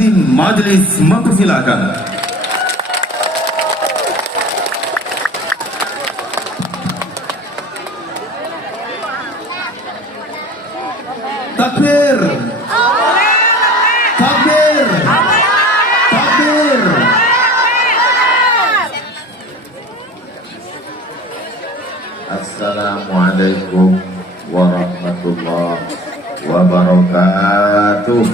Nazim Majelis mempersilakan. Takbir. Takbir. Takbir. Assalamualaikum warahmatullahi wabarakatuh.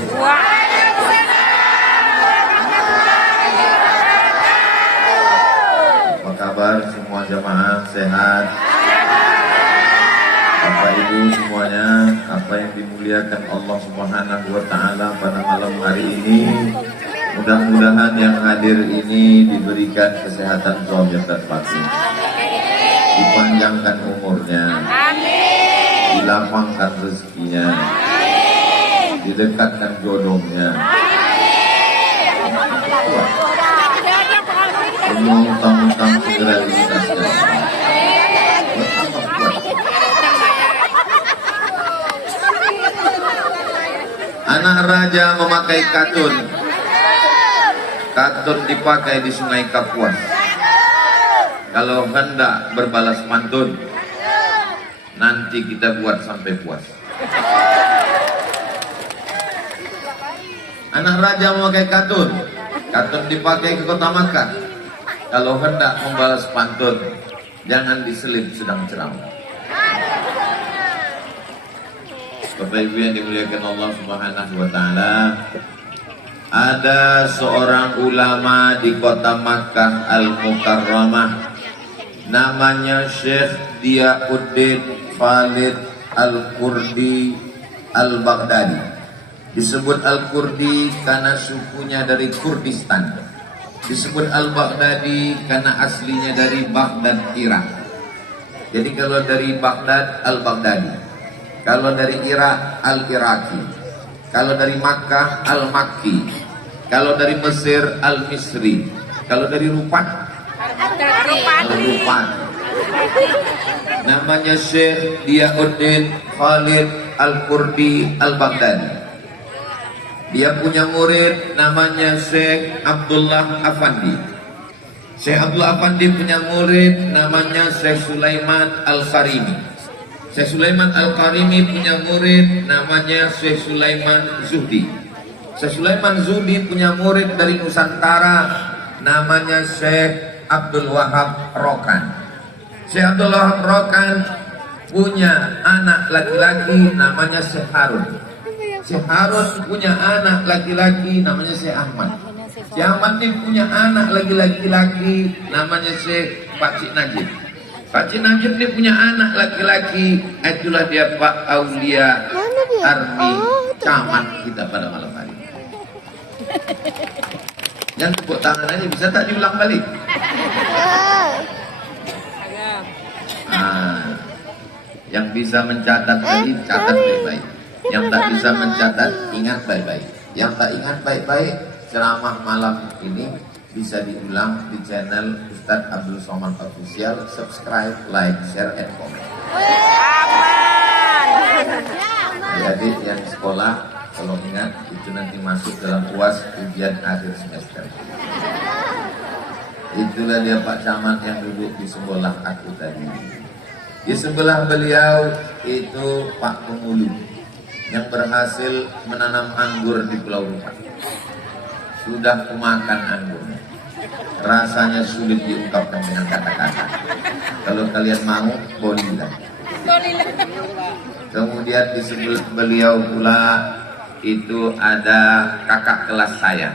Apa kabar semua jamaah, sehat? Bapak Ibu semuanya, apa yang dimuliakan Allah Subhanahu wa Ta'ala pada malam hari ini, mudah-mudahan yang hadir ini diberikan kesehatan zahir dan batin, dipanjangkan umurnya, dilapangkan rezekinya, didekatkan jodohnya, semua utang-utang segera dilunaskan. Anak raja memakai katun. Katun dipakai di Sungai Kapuas. Kalau hendak berbalas pantun, nanti kita buat sampai puas. Anak raja memakai katun. Katun dipakai ke kota Makkah. Kalau hendak membalas pantun, jangan diselip sedang ceramah. Bapak Ibu yang dimuliakan Allah Subhanahu wa Ta'ala, ada seorang ulama di kota Makkah Al-Mukarramah, namanya Syekh Diyauddin Khalid Al-Kurdi Al-Baghdadi. Disebut Al-Kurdi karena sukunya dari Kurdistan. Disebut Al-Baghdadi karena aslinya dari Baghdad, Irak. Jadi kalau dari Baghdad, Al-Baghdadi. Kalau dari Irak, Al-Iraqi. Kalau dari Makkah, Al-Makki. Kalau dari Mesir, Al-Misri. Kalau dari Rupat, Al-Rupat. Namanya Syekh Diyauddin Khalid Al-Kurdi Al-Baghdadi. Dia punya murid namanya Syekh Abdullah Afandi. Syekh Abdullah Afandi punya murid namanya Syekh Sulaiman Al-Karimi. Syekh Sulaiman Al-Karimi punya murid namanya Syekh Sulaiman Zuhdi. Syekh Sulaiman Zuhdi punya murid dari Nusantara namanya Syekh Abdul Wahab Rokan. Syekh Abdul Wahab Rokan punya anak laki-laki namanya Syekh Harun. Syekh Harun punya anak laki-laki namanya Syekh Ahmad. Syekh Ahmad ini punya anak laki-laki namanya Syekh Pakcik Najib. Pakcik Najib ini punya anak laki-laki, itulah dia Pak Aulia Armi, camat kita pada malam hari. Yang tepuk tangan aja bisa tak diulang balik? Yang bisa mencatat tadi, catat baik-baik. Yang tak bisa mencatat, ingat baik-baik. Yang tak ingat baik-baik, ceramah malam ini bisa diulang di channel Ustadz Abdul Somad Official. Subscribe, like, share, and comment. Jadi yang sekolah, kalau ingat itu nanti masuk dalam UAS ujian akhir semester. Itulah dia Pak Camat yang duduk di sebelah aku tadi. Di sebelah beliau itu Pak Pemulu yang berhasil menanam anggur di Pulau Rupat. Sudah kumakan anggurnya. Rasanya sulit diungkapkan dengan kata-kata. Kalau kalian mau, bolehlah. Kemudian di sebelah beliau pula itu ada kakak kelas saya.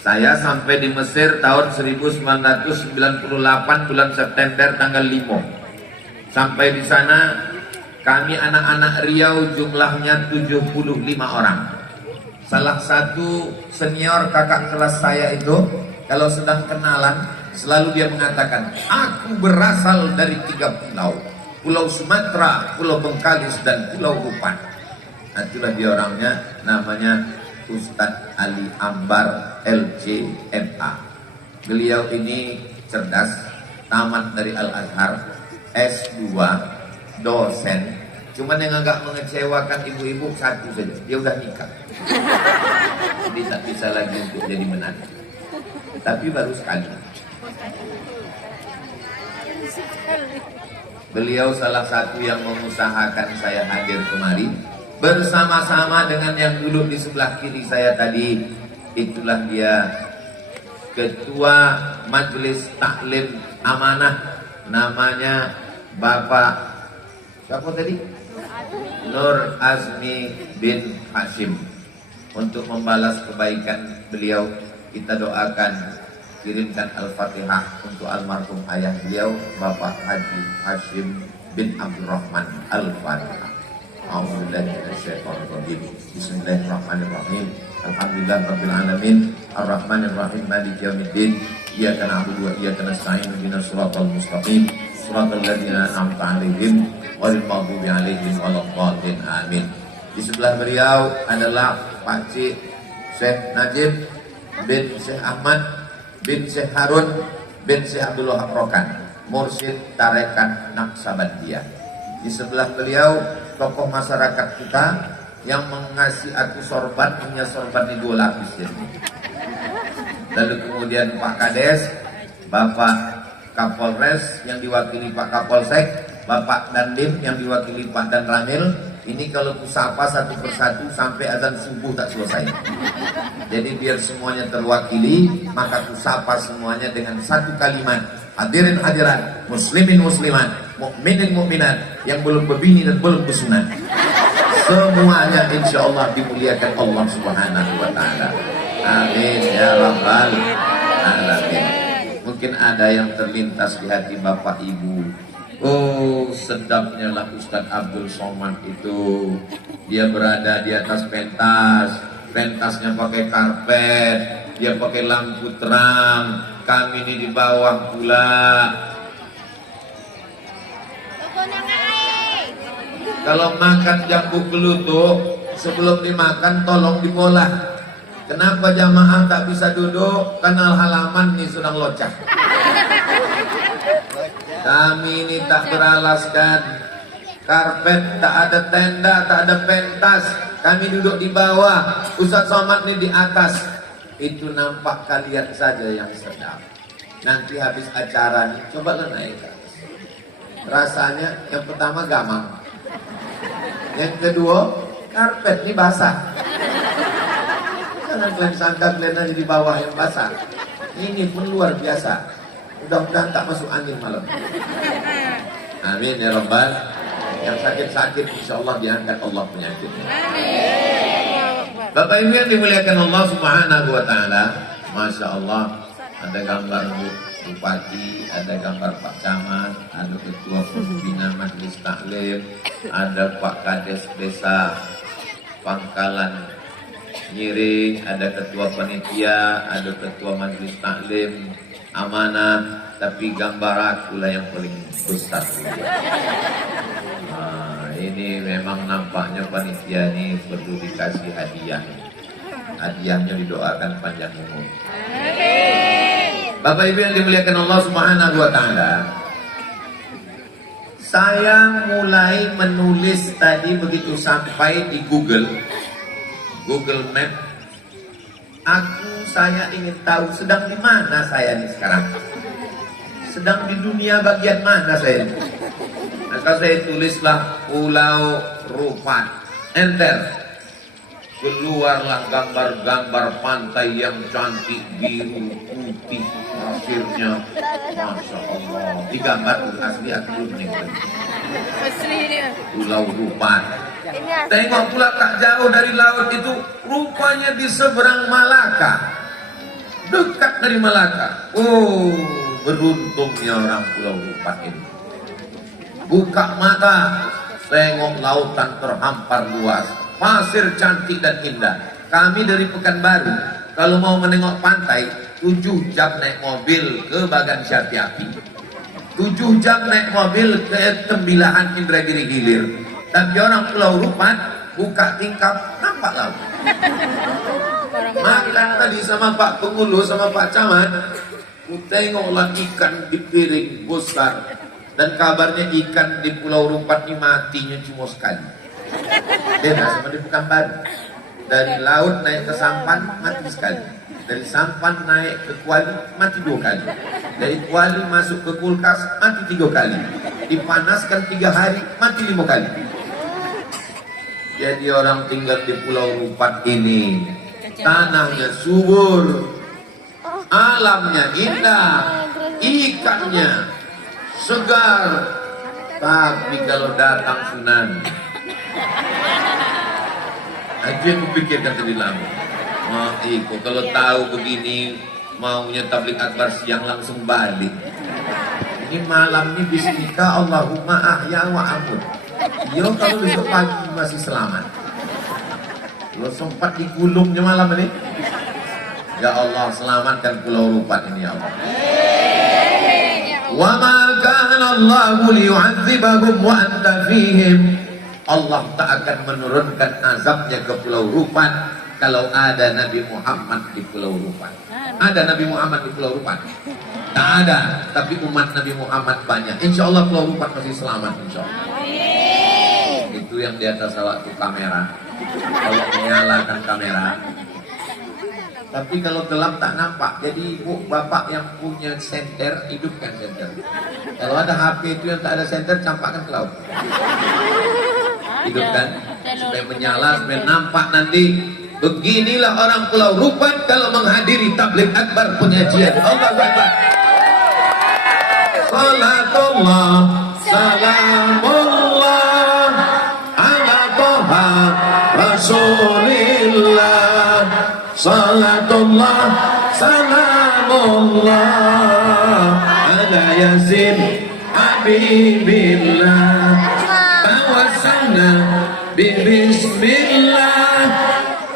Saya sampai di Mesir tahun 1998 bulan September tanggal 5. Sampai di sana kami anak-anak Riau jumlahnya 75 orang. Salah satu senior kakak kelas saya itu kalau sedang kenalan selalu dia mengatakan, aku berasal dari 3 pulau. Pulau Sumatera, Pulau Bengkalis, dan Pulau Rupat. Nah, itulah dia orangnya, namanya Ustadz Ali Ambar LCMA. Beliau ini cerdas, tamat dari Al-Azhar, S2, dosen, Cuman yang agak mengecewakan ibu-ibu satu saja, dia udah nikah. Jadi tak bisa lagi untuk jadi menantu. Tapi baru sekali. Beliau salah satu yang mengusahakan saya hadir kemari bersama-sama dengan yang duduk di sebelah kiri saya tadi. Itulah dia Ketua Majelis Taklim Amanah, namanya Bapak siapa tadi? Nur Azmi bin Hashim. Untuk membalas kebaikan beliau, kita doakan, kirimkan Al-Fatihah untuk almarhum ayah beliau, Bapak Haji Hashim bin Abdurrahman. Al-Fatihah. Bismillahirrahmanirrahim. Alhamdulillah Rabbil Alamin, Ar-Rahmanir-Rahim, Maliki Yawmiddin. Iyyaka na'budu wa iyyaka nasta'in, ihdinas siratal mustaqim, siratal ladzina an'amta 'alaihim ghairil maghdubi 'alaihim waladdallin. Amin. Di sebelah beliau adalah Pak Cik Syekh Najib bin Syekh Ahmad bin Syekh Harun bin Syekh Abdul Wahab Rokan, Mursyid Tarekat Naqsabandiyah. Di sebelah beliau tokoh masyarakat kita yang mengasih aku sorban, punya sorban di 2 lapis ini. Lalu kemudian Pak Kades, Bapak Kapolres yang diwakili Pak Kapolsek, Bapak Dandim yang diwakili Pak Dan Ramil. Ini kalau kusapa satu persatu sampai azan subuh tak selesai. Jadi biar semuanya terwakili, maka kusapa semuanya dengan satu kalimat. Hadirin hadirat, muslimin muslimat, mukminin mukminat yang belum berbini dan belum bersunat, semuanya insya Allah dimuliakan Allah Subhanahu wa ta'ala. Amin ya rabbal alamin. Mungkin ada yang terlintas di hati Bapak Ibu. Oh, sedapnya lah Ustadz Abdul Somad itu. Dia berada di atas pentas, pentasnya pakai karpet, dia pakai lampu terang, kami ini di bawah pula. Kalau makan jambu kelutuk, sebelum dimakan tolong diolah. Kenapa jamaah tak bisa duduk? Karena halaman ini sedang locah. Kami ini tak beralaskan, karpet, tak ada tenda, tak ada pentas. Kami duduk di bawah, Ustadz Somad ini di atas. Itu nampak kalian saja yang sedap. Nanti habis acara nih, coba naik ke atas. Rasanya yang pertama gamang, yang kedua karpet ini basah. Jangan kalian sangka kalian ada di bawah yang basah. Ini pun luar biasa. Mudah-mudahan tak masuk angin malam. Amin ya rabbal. Yang sakit-sakit insya Allah diangkat Allah penyakitnya. Bapak Ibu yang dimuliakan Allah Subhanahu wa ta'ala, Masya Allah, ada gambar Bupati, ada gambar Pak Camat, ada Ketua Pembina Majelis Taklim, ada Pak Kades Desa Pangkalan Nyiring, ada Ketua Panitia, ada Ketua Majelis Taklim Amanah, tapi gambar aku lah yang paling besar. Nah, ini memang nampaknya panitia ini perlu dikasih hadiah. Hadiahnya didoakan panjang umur. Bapak Ibu yang dimuliakan Allah Subhanahu wa ta'ala, saya mulai menulis tadi begitu sampai di Google Map. Saya ingin tahu sedang di mana saya ini sekarang. Sedang di dunia bagian mana saya ini. Maka saya tulislah Pulau Rupat. Enter. Keluarlah gambar-gambar pantai yang cantik, biru, putih, pasirnya. Masya Allah. Digambar asli aku belum meninggal. Pulau Rupat. Tengok pula tak jauh dari laut itu, rupanya di seberang Malaka. Dekat dari Malaka. Oh, beruntungnya orang Pulau Rupat ini. Buka mata, tengok lautan terhampar luas, pasir cantik dan indah. Kami dari Pekanbaru, kalau mau menengok pantai, 7 jam naik mobil ke Bagan Syatiapi, 7 jam naik mobil ke Tembilahan Indragiri Hilir. Tapi orang Pulau Rupat buka tingkap nampak laut. Makan tadi sama Pak Pengulu sama Pak Camat, ku tengoklah ikan di piring besar, Dan kabarnya ikan di Pulau Rupat ini matinya cuma sekali. Beda sama di Pekanbaru. Dari laut naik ke Sampan mati sekali. Dari Sampan naik ke Kuali mati 2 kali. Dari Kuali masuk ke kulkas mati 3 kali. Dipanaskan 3 hari mati 5 kali. Jadi orang tinggal di Pulau Rupat ini, tanahnya subur, alamnya indah, ikannya segar. Tapi kalau datang tsunami, aja kupikirkan tadi lama. Wah, Iko kalau tahu begini maunya tablik akbar siang langsung balik. Ini malam ini bismika Allahumma ahya wa amut. Yo kalau besok pagi masih selamat. Lo sempat digulungnya malam ini. Ya Allah selamatkan Pulau Rupat ini ya Allah. Wa ma kana Allahu liyu'adzibahum wa anta fihim. Allah tak akan menurunkan azabnya ke Pulau Rupat kalau ada Nabi Muhammad di Pulau Rupat. Ada Nabi Muhammad di Pulau Rupat? Tak ada, tapi umat Nabi Muhammad banyak. Insya Allah Pulau Rupat masih selamat insya Allah. Itu yang di atas awak itu kamera. Kalau menyalakan kamera. Tapi kalau gelap tak nampak. Jadi ibu bapak yang punya senter, hidupkan senter. Kalau ada HP itu yang tak ada senter, campakkan ke laut. Hidupkan supaya menyala, supaya nampak nanti. Beginilah orang Pulau Rupat kalau menghadiri tabligh akbar penyajian. Allahu Akbar. Salatullah, salamullah ala Toha Rasulillah. Salatullah, salamullah ala Yasin Habibillah. Tawassalna bismillah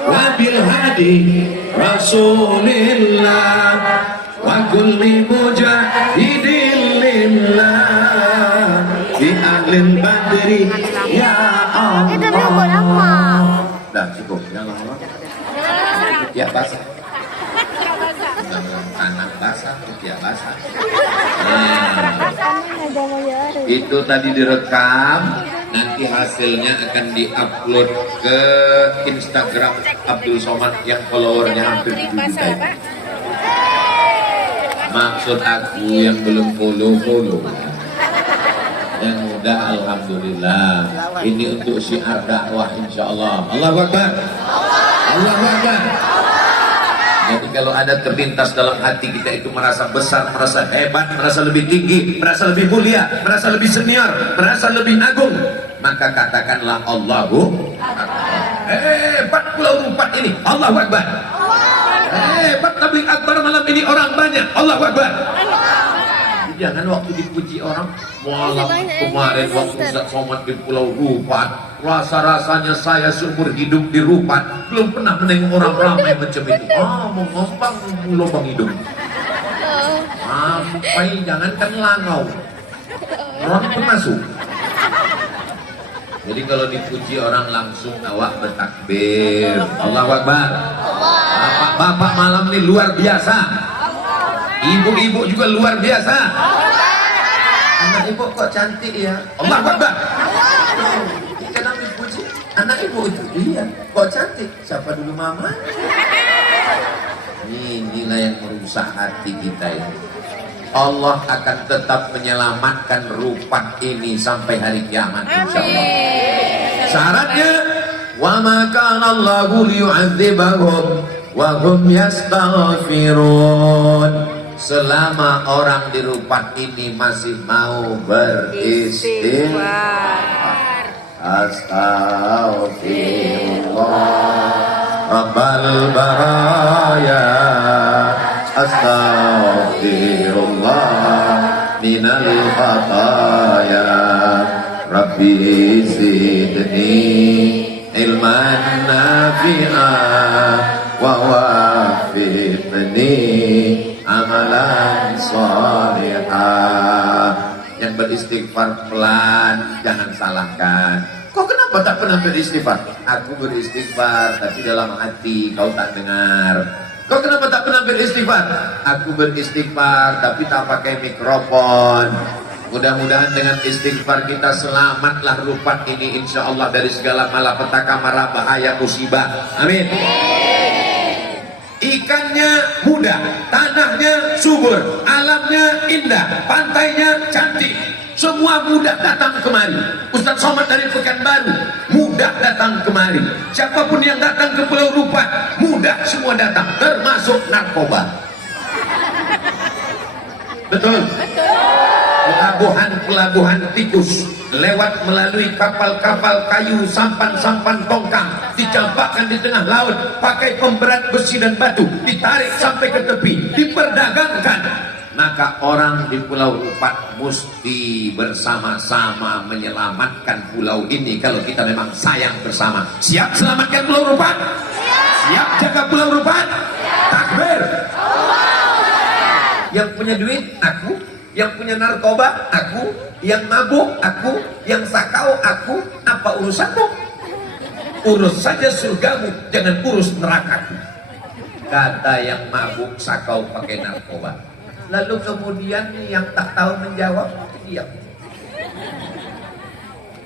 wabil hadi Rasulillah wa kulli mujahidin lillah di ahlil badri ya Allah. Dah cukup ya Allah. Ya basah. Tanah basah, ya basah. Itu tadi direkam. Nanti hasilnya akan diupload ke Instagram Abdul Somad yang followernya hampir 7 juta itu. Maksud aku yang belum follow. Yang udah alhamdulillah. Ini untuk syiar dakwah insyaallah. Allahu Akbar. Allahu Akbar. Jadi kalau ada terlintas dalam hati kita itu merasa besar, merasa hebat, merasa lebih tinggi, merasa lebih mulia, merasa lebih senior, merasa lebih agung, maka katakanlah Allahu Akbar. Hebat Pulau Rupat ini, Allahu Akbar. Hebat tabligh akbar malam ini orang banyak, Allahu Akbar. Jangan waktu dipuji orang malam kemarin waktu Ustaz Somad di Pulau Rupat, rasa-rasanya saya seumur hidup di Rupat belum pernah menengok orang ramai macam itu. Mau ngompang lubang hidung. Sampai jangankan langau, orang pun masuk. Jadi kalau dipuji orang langsung awak bertakbir, Allahu Akbar. Bapak malam ini luar biasa. Ibu-ibu juga luar biasa. Anak ibu kok cantik ya. Allahu Akbar. Kenapa dipuji? Anak ibu itu iya. Kok cantik? Siapa dulu mama? Inilah yang merusak hati kita ini. Allah akan tetap menyelamatkan Rupat ini sampai hari kiamat insyaallah. Syaratnya wa ma kana Allahu liyu'adzibahum wa hum yastaghfirun. Selama orang di Rupat ini masih mau beristighfar, astaghfirullah rabbal baraya, astaghfirullah minal khataya, rabbi zidni ilman nafi'ah wa wafiqni amalan salihah. Yang beristighfar pelan, jangan salahkan. Kok kenapa tak pernah beristighfar? Aku beristighfar, tapi dalam hati kau tak dengar. Kau kenapa tak pernah beristighfar? Aku beristighfar, tapi tak pakai mikrofon. Mudah-mudahan dengan istighfar kita selamatlah rupat ini insya Allah dari segala malapetaka, mara bahaya, musibah. Amin. Ikannya mudah, tanahnya subur, alamnya indah, pantainya cantik. Semua mudah datang kemari. Ustaz Somad dari Pekanbaru mudah datang kemari. Siapapun yang datang ke Pulau Rupat mudah semua datang, termasuk narkoba. Betul? Pelabuhan tikus lewat melalui kapal-kapal kayu, sampan-sampan tongkang, dicampakkan di tengah laut, pakai pemberat besi dan batu, ditarik sampai ke tepi, diperdagangkan. Maka orang di Pulau Rupat mesti bersama-sama menyelamatkan pulau ini kalau kita memang sayang bersama. Siap selamatkan Pulau Rupat? Siap jaga Pulau Rupat? Takbir! Yang punya duit aku, yang punya narkoba aku, yang mabuk aku, yang sakau aku. Apa urusanmu? Urus saja surgamu, jangan urus nerakaku, kata yang mabuk, sakau, pakai narkoba. Lalu kemudian yang tak tahu menjawab, diam.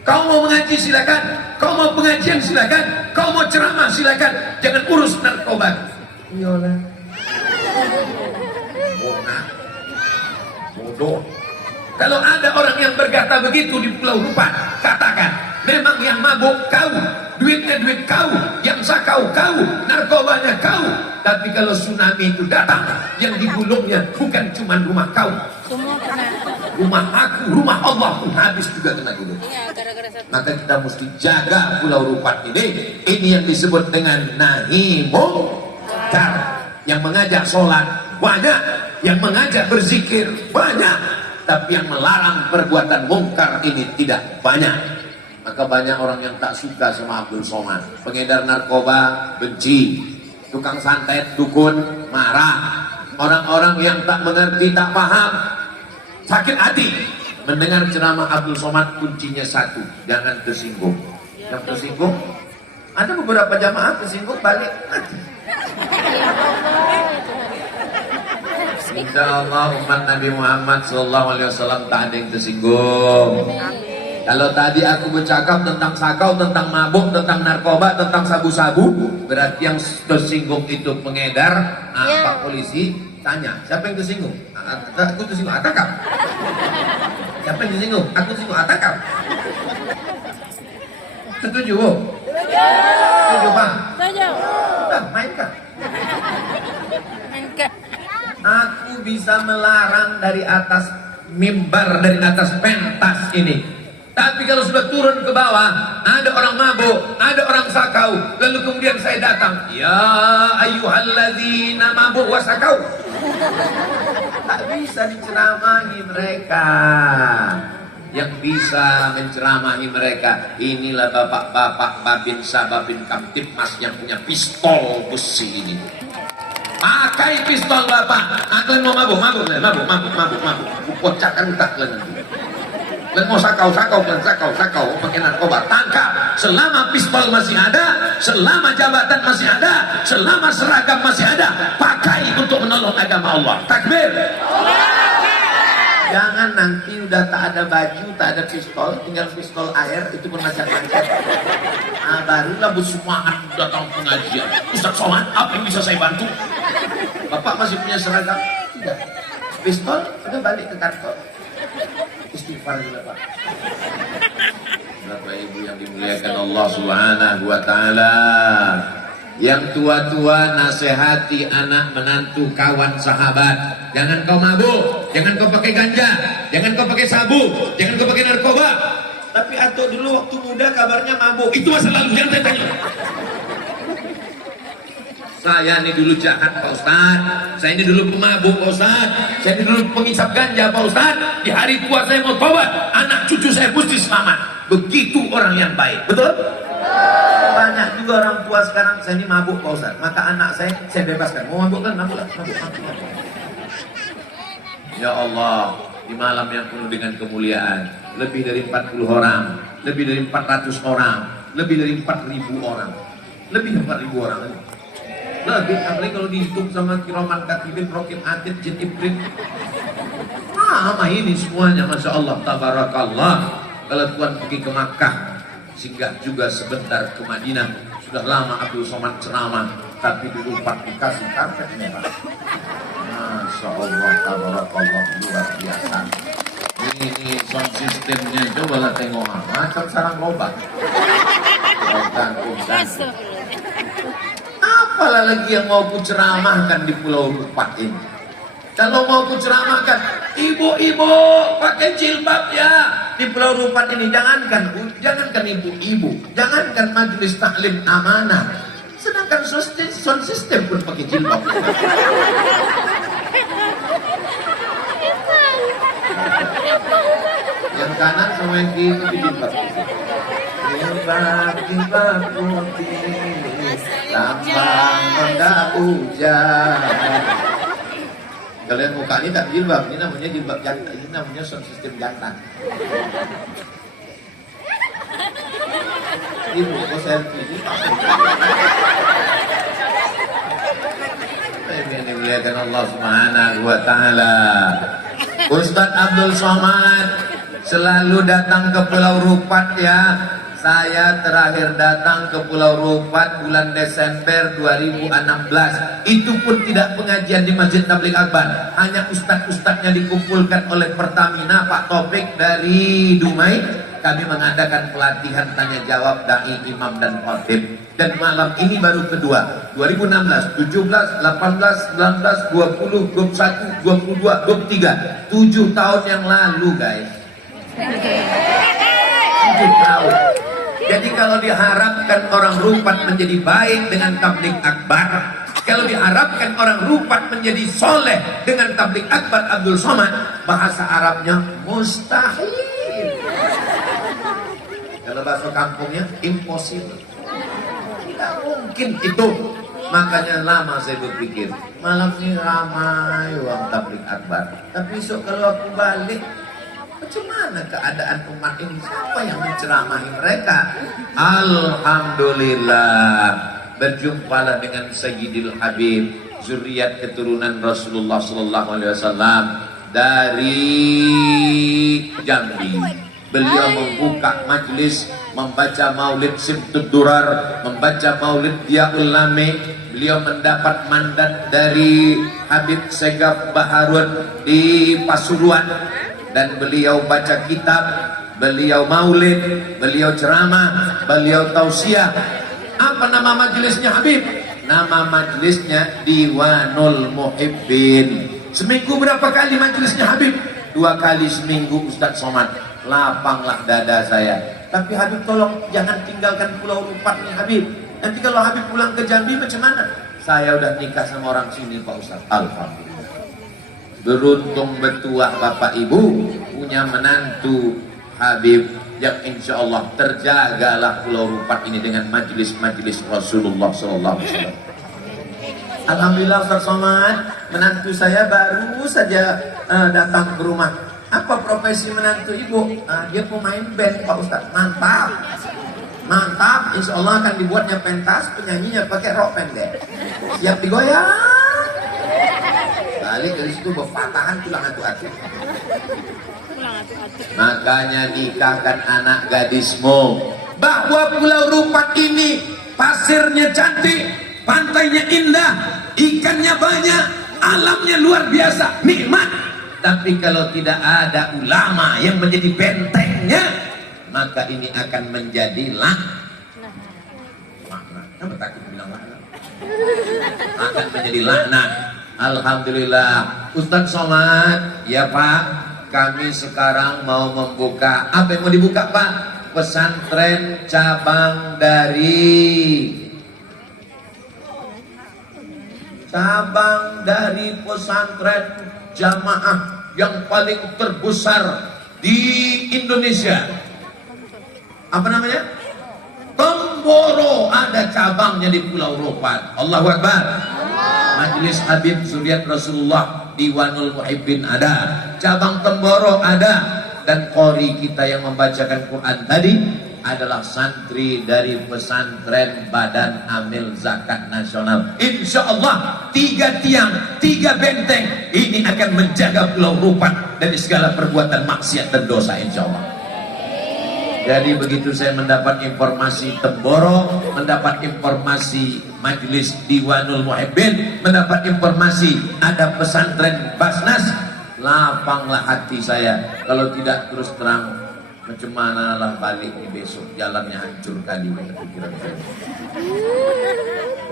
Kau mau mengaji silakan, kau mau pengajian silakan, kau mau ceramah silakan, jangan urus narkoba. Iyalah. Bodoh. Kalau ada orang yang berkata begitu di Pulau Rupat, katakan, memang yang mabuk kau, duitnya duit kau, yang sakau kau, narkobanya kau. Tapi kalau tsunami itu datang, yang digulungnya bukan cuma rumah kau, rumah aku, rumah Allah pun habis juga kena gulung. Maka kita mesti jaga Pulau Rupat ini. Ini yang disebut dengan nahi mungkar. Yang mengajak sholat banyak, yang mengajak berzikir banyak, tapi yang melarang perbuatan mungkar ini tidak banyak. Maka banyak orang yang tak suka sama Abdul Somad. Pengedar narkoba benci, tukang santet, dukun marah, orang-orang yang tak mengerti, tak paham, sakit hati mendengar ceramah Abdul Somad. Kuncinya satu, jangan tersinggung. Yang tersinggung, ada beberapa jamaah tersinggung balik mati. Insya Allah umat Nabi Muhammad SAW tak ada yang tersinggung. Kalau tadi aku bercakap tentang sakau, tentang mabuk, tentang narkoba, tentang sabu-sabu, berarti yang tersinggung itu pengedar. Pak polisi tanya, siapa yang tersinggung? Aku tersinggung, atakam. Siapa yang tersinggung? Aku tersinggung, atakam. Setuju? Setuju Pak? Setuju. Udah, mainkan. Aku bisa melarang dari atas mimbar, dari atas pentas ini. Tapi kalau sudah turun ke bawah, ada orang mabuk, ada orang sakau, lalu kemudian saya datang, ya ayyuhalladzina mabuk wa sakau. Tak bisa diceramahi mereka. Yang bisa menceramahi mereka, inilah bapak-bapak Babin Sababin Kamtipmas yang punya pistol besi ini. Pakai pistol bapak. Kalian mau mabuk. Kocakkan tak kalian nanti. Kalian mau sakau, pakai narkoba, tangkap. Selama pistol masih ada, selama jabatan masih ada, selama seragam masih ada, pakai untuk menolong agama Allah. Takbir. Jangan nanti udah tak ada baju, tak ada pistol, tinggal pistol air, itu pun macam-macam. Nah, barulah bersemangat datang pengajian. Ustaz Somad, apa yang bisa saya bantu? Bapak masih punya seragam? Tidak. Pistol, udah balik ke kantor. Istighfar juga Pak. Bapak Ibu yang dimuliakan Allah Subhanahu wa Ta'ala. Yang tua-tua nasihati anak menantu kawan sahabat. Jangan kau mabuk, jangan kau pakai ganja, jangan kau pakai sabu, jangan kau pakai narkoba. Tapi atau dulu waktu muda kabarnya mabuk. Itu masa lalu, jangan tanya. Saya ini dulu jahat Pak Ustaz, saya ini dulu pemabuk Pak Ustaz, saya ini dulu pengisap ganja Pak Ustaz. Di hari tua saya mau tobat, anak cucu saya mesti selamat. Begitu orang yang baik, betul? Banyak juga orang tua sekarang, saya ini mabuk Pak Ustaz, maka anak saya bebaskan. Mau mabuk kan, mabuk. Ya Allah, di malam yang penuh dengan kemuliaan, lebih dari 40 orang, lebih dari 400 orang, lebih dari 4.000 orang, lebih dari 4.000 orang. Lebih, apalagi kalau dihitung sama kiraman katibin, rokib atid, jin ibrit. Sama ini semuanya, Masya Allah, tabarakallah. Kalau Tuhan pergi ke Makkah, singgah juga sebentar ke Madinah. Sudah lama Abdul Somad ceramah, tapi di Rupat dikasih karpet merah. Masya Allah, tabarakallah, luar biasa. Ini sound sistemnya, coba lah tengok, macam sarang lobak. Apalah lagi yang mau ku ceramahkan di Pulau Rupat ini? Kalau mau ku ceramahkan, ibu-ibu pakai jilbab ya di Pulau Rupat ini. Jangankan ibu-ibu, jangankan majelis taklim amanah, sedangkan sound system pun pakai jilbab. Yang kanan sama yang kiri di jilbab. Jilbab putih, lambang tanda hujan. Kalian muka ini tak jilbab, ini namanya jilbab jantan, ini namanya sound system jantan. Ibu, kok selfie ini? Ini melihatkan Allah Subhanahu wa Ta'ala. Ustadz Abdul Somad selalu datang ke Pulau Rupat ya. Saya terakhir datang ke Pulau Rupat bulan Desember 2016. Itu pun tidak pengajian di Masjid Tabligh Akbar. Hanya ustadz-ustadznya dikumpulkan oleh Pertamina, Pak Taufik dari Dumai. Kami mengadakan pelatihan tanya jawab dai, imam dan khatib. Dan malam ini baru kedua. 2016, 17, 18, 19, 20, 21, 22, 23. 7 tahun yang lalu guys. 7 tahun. Jadi kalau diharapkan orang Rupat menjadi baik dengan tabligh akbar, kalau diharapkan orang Rupat menjadi soleh dengan tabligh akbar Abdul Somad, bahasa Arabnya mustahil. Kalau bahasa kampungnya impossible. Tidak mungkin itu. Makanya lama saya berpikir, malam ini ramai orang tabligh akbar, tapi besok kalau aku balik, macam mana keadaan umat ini? Siapa yang menceramahi mereka? Alhamdulillah, berjumpalah dengan Sayyidil Habib, zuriat keturunan Rasulullah Sallallahu Alaihi Wasallam dari Jambi. Beliau membuka majlis, membaca maulid Simtud Durar, membaca maulid Diaul Lame. Beliau mendapat mandat dari Habib Segaf Baharun di Pasuruan. Dan beliau baca kitab, beliau maulid, beliau ceramah, beliau tausiah. Apa nama majelisnya Habib? Nama majelisnya Diwanul Muhibbin. Seminggu berapa kali majelisnya Habib? 2 kali seminggu Ustadz Somad. Lapanglah dada saya. Tapi Habib tolong jangan tinggalkan Pulau Rupat nih Habib. Nanti kalau Habib pulang ke Jambi macam mana? Saya udah nikah sama orang sini Pak Ustadz. Alhamdulillah. Beruntung betua Bapak Ibu punya menantu Habib yang insya Allah terjagalah Pulau Rupat ini dengan majelis-majelis Rasulullah Sallallahu Alaihi Wasallam. Alhamdulillah Ustaz Somad, menantu saya baru saja datang ke rumah. Apa profesi menantu ibu? Dia pemain band Pak Ustaz. Mantap, mantap. Insya Allah akan dibuatnya pentas, penyanyinya pakai rok pendek. Siap digoyang. Balik dari situ berpatahan tulang atu-atu. Makanya nikahkan anak gadismu. Bahwa Pulau Rupat ini pasirnya cantik, pantainya indah, ikannya banyak, alamnya luar biasa, nikmat. Tapi kalau tidak ada ulama yang menjadi bentengnya, maka ini akan menjadi laknat. Kenapa takut bilang laknat? Akan menjadi laknat. Alhamdulillah, Ustadz Somad, ya Pak, kami sekarang mau membuka, apa yang mau dibuka Pak? Pesantren cabang dari pesantren jamaah yang paling terbesar di Indonesia. Apa namanya? Temboro, ada cabangnya di Pulau Rupat. Allahu Akbar. Majelis Habib Zuriat Rasulullah Diwanul Muhibbin ada, cabang Temboro ada, dan qori kita yang membacakan Quran tadi adalah santri dari pesantren Badan Amil Zakat Nasional. Insya Allah 3 tiang, 3 benteng ini akan menjaga Pulau Rupan dari segala perbuatan maksiat dan dosa, insya Allah. Jadi begitu saya mendapat informasi Temboro, mendapat informasi Majelis Diwanul Muhibbin, mendapat informasi ada pesantren Basnas, lapanglah hati saya. Kalau tidak terus terang, macam mana lah balik ini besok, jalannya hancur kali pikiran saya.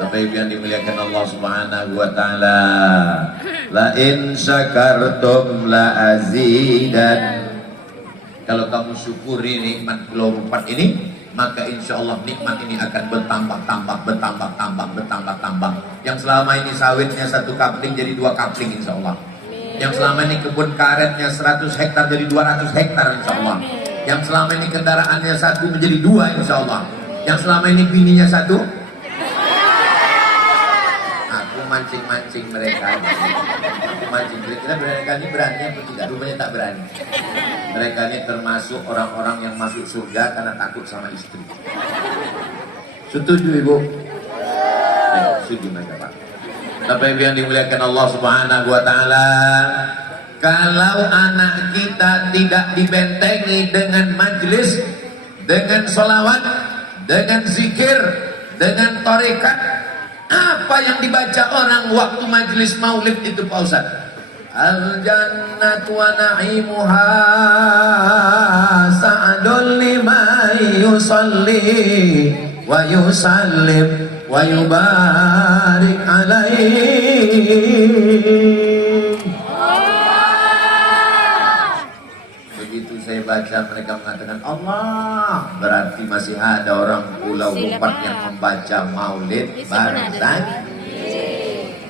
Bapak Ibu yang dimuliakan Allah Subhanahu wa taala, la in syakartum la azidan. Kalau kamu syukuri nikmat Pulau Rupan ini, maka insya Allah nikmat ini akan bertambah-tambah. Yang selama ini sawitnya 1 kapling jadi 2 kapling insya Allah. Yang selama ini kebun karetnya 100 hektar jadi 200 hektar insya Allah. Yang selama ini kendaraannya 1 menjadi 2 insya Allah. Yang selama ini bininya 1. Aku mancing-mancing mereka. Aku mancing mereka. Mereka ini berani atau tidak? Rupanya tak berani. Mereka ini termasuk orang-orang yang masuk surga karena takut sama istri. Setuju Ibu? Setuju mereka Pak. Bapak Ibu yang dimuliakan Allah Subhanahu wa taala, kalau anak kita tidak dibentengi dengan majelis, dengan sholawat, dengan zikir, dengan tarekat, apa yang dibaca orang waktu majelis maulid itu Pak Ustaz? Al-jannatu wa na'imuha sa'adun liman yusalli wa yusallim wa yubarik alaihi. Begitu saya baca mereka mengatakan Allah, berarti masih ada orang Pulau Rupan yang membaca maulid barzan.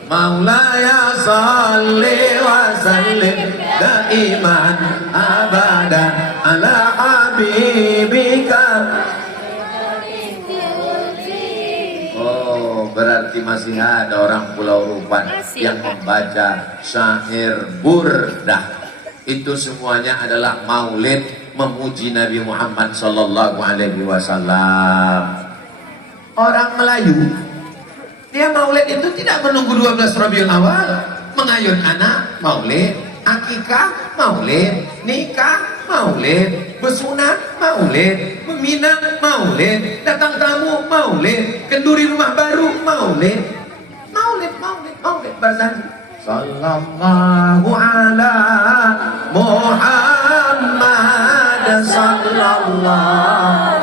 Maulaya salli wa sallim daiman abadan ala habibika. Oh, berarti masih ada orang Pulau Rupan yang membaca syair burdah. Itu semuanya adalah maulid memuji Nabi Muhammad sallallahu alaihi wasallam. Orang Melayu, dia maulid itu tidak menunggu 12 Rabiul Awal, mengayun anak maulid, akikah maulid, nikah maulid, bersunat maulid, meminang maulid, datang tamu maulid, kenduri rumah baru maulid, maulid barzan. Sallallahu ala Muhammad sallallahu.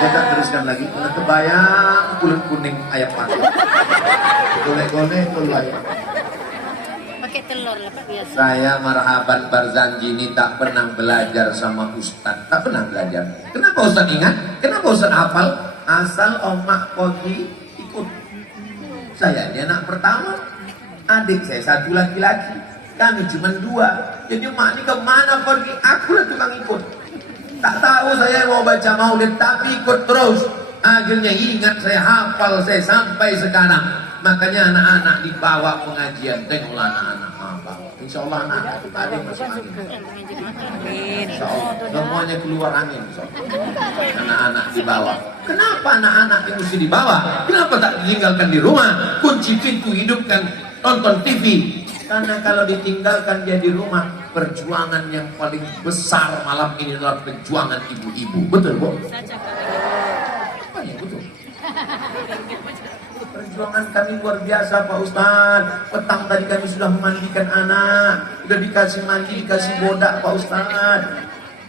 Kita teruskan lagi. Karena kebayang kulit kuning ayam mati. Golek-golek telur. Pakai telur lah Pak biasa. Saya marhaban Barzanji ini tak pernah belajar sama Ustaz. Tak pernah belajar. Kenapa Ustaz ingat? Kenapa Ustaz hafal? Asal omak pergi ikut. Saya ini anak pertama. Adik saya 1 laki-laki. Kami cuma 2. Jadi emak ini kemana pergi? Aku lah tukang ikut. Tak tahu saya mau baca maulid, tapi ikut terus. Akhirnya ingat, saya hafal, saya sampai sekarang. Makanya anak-anak dibawa pengajian. Tengoklah anak-anak apa. Insya Allah anak-anak kita ada yang masuk angin. Insya Allah semuanya keluar angin. Anak-anak dibawa. Kenapa anak-anak yang mesti dibawa? Kenapa tak ditinggalkan di rumah? Kunci pintu, hidupkan, tonton TV. Karena kalau ditinggalkan dia di rumah, perjuangan yang paling besar malam ini adalah perjuangan ibu-ibu. Betul, Bu? Apa ya, betul? Perjuangan kami luar biasa, Pak Ustaz. Petang tadi kami sudah memandikan anak, sudah dikasih mandi, dikasih bodak, Pak Ustaz.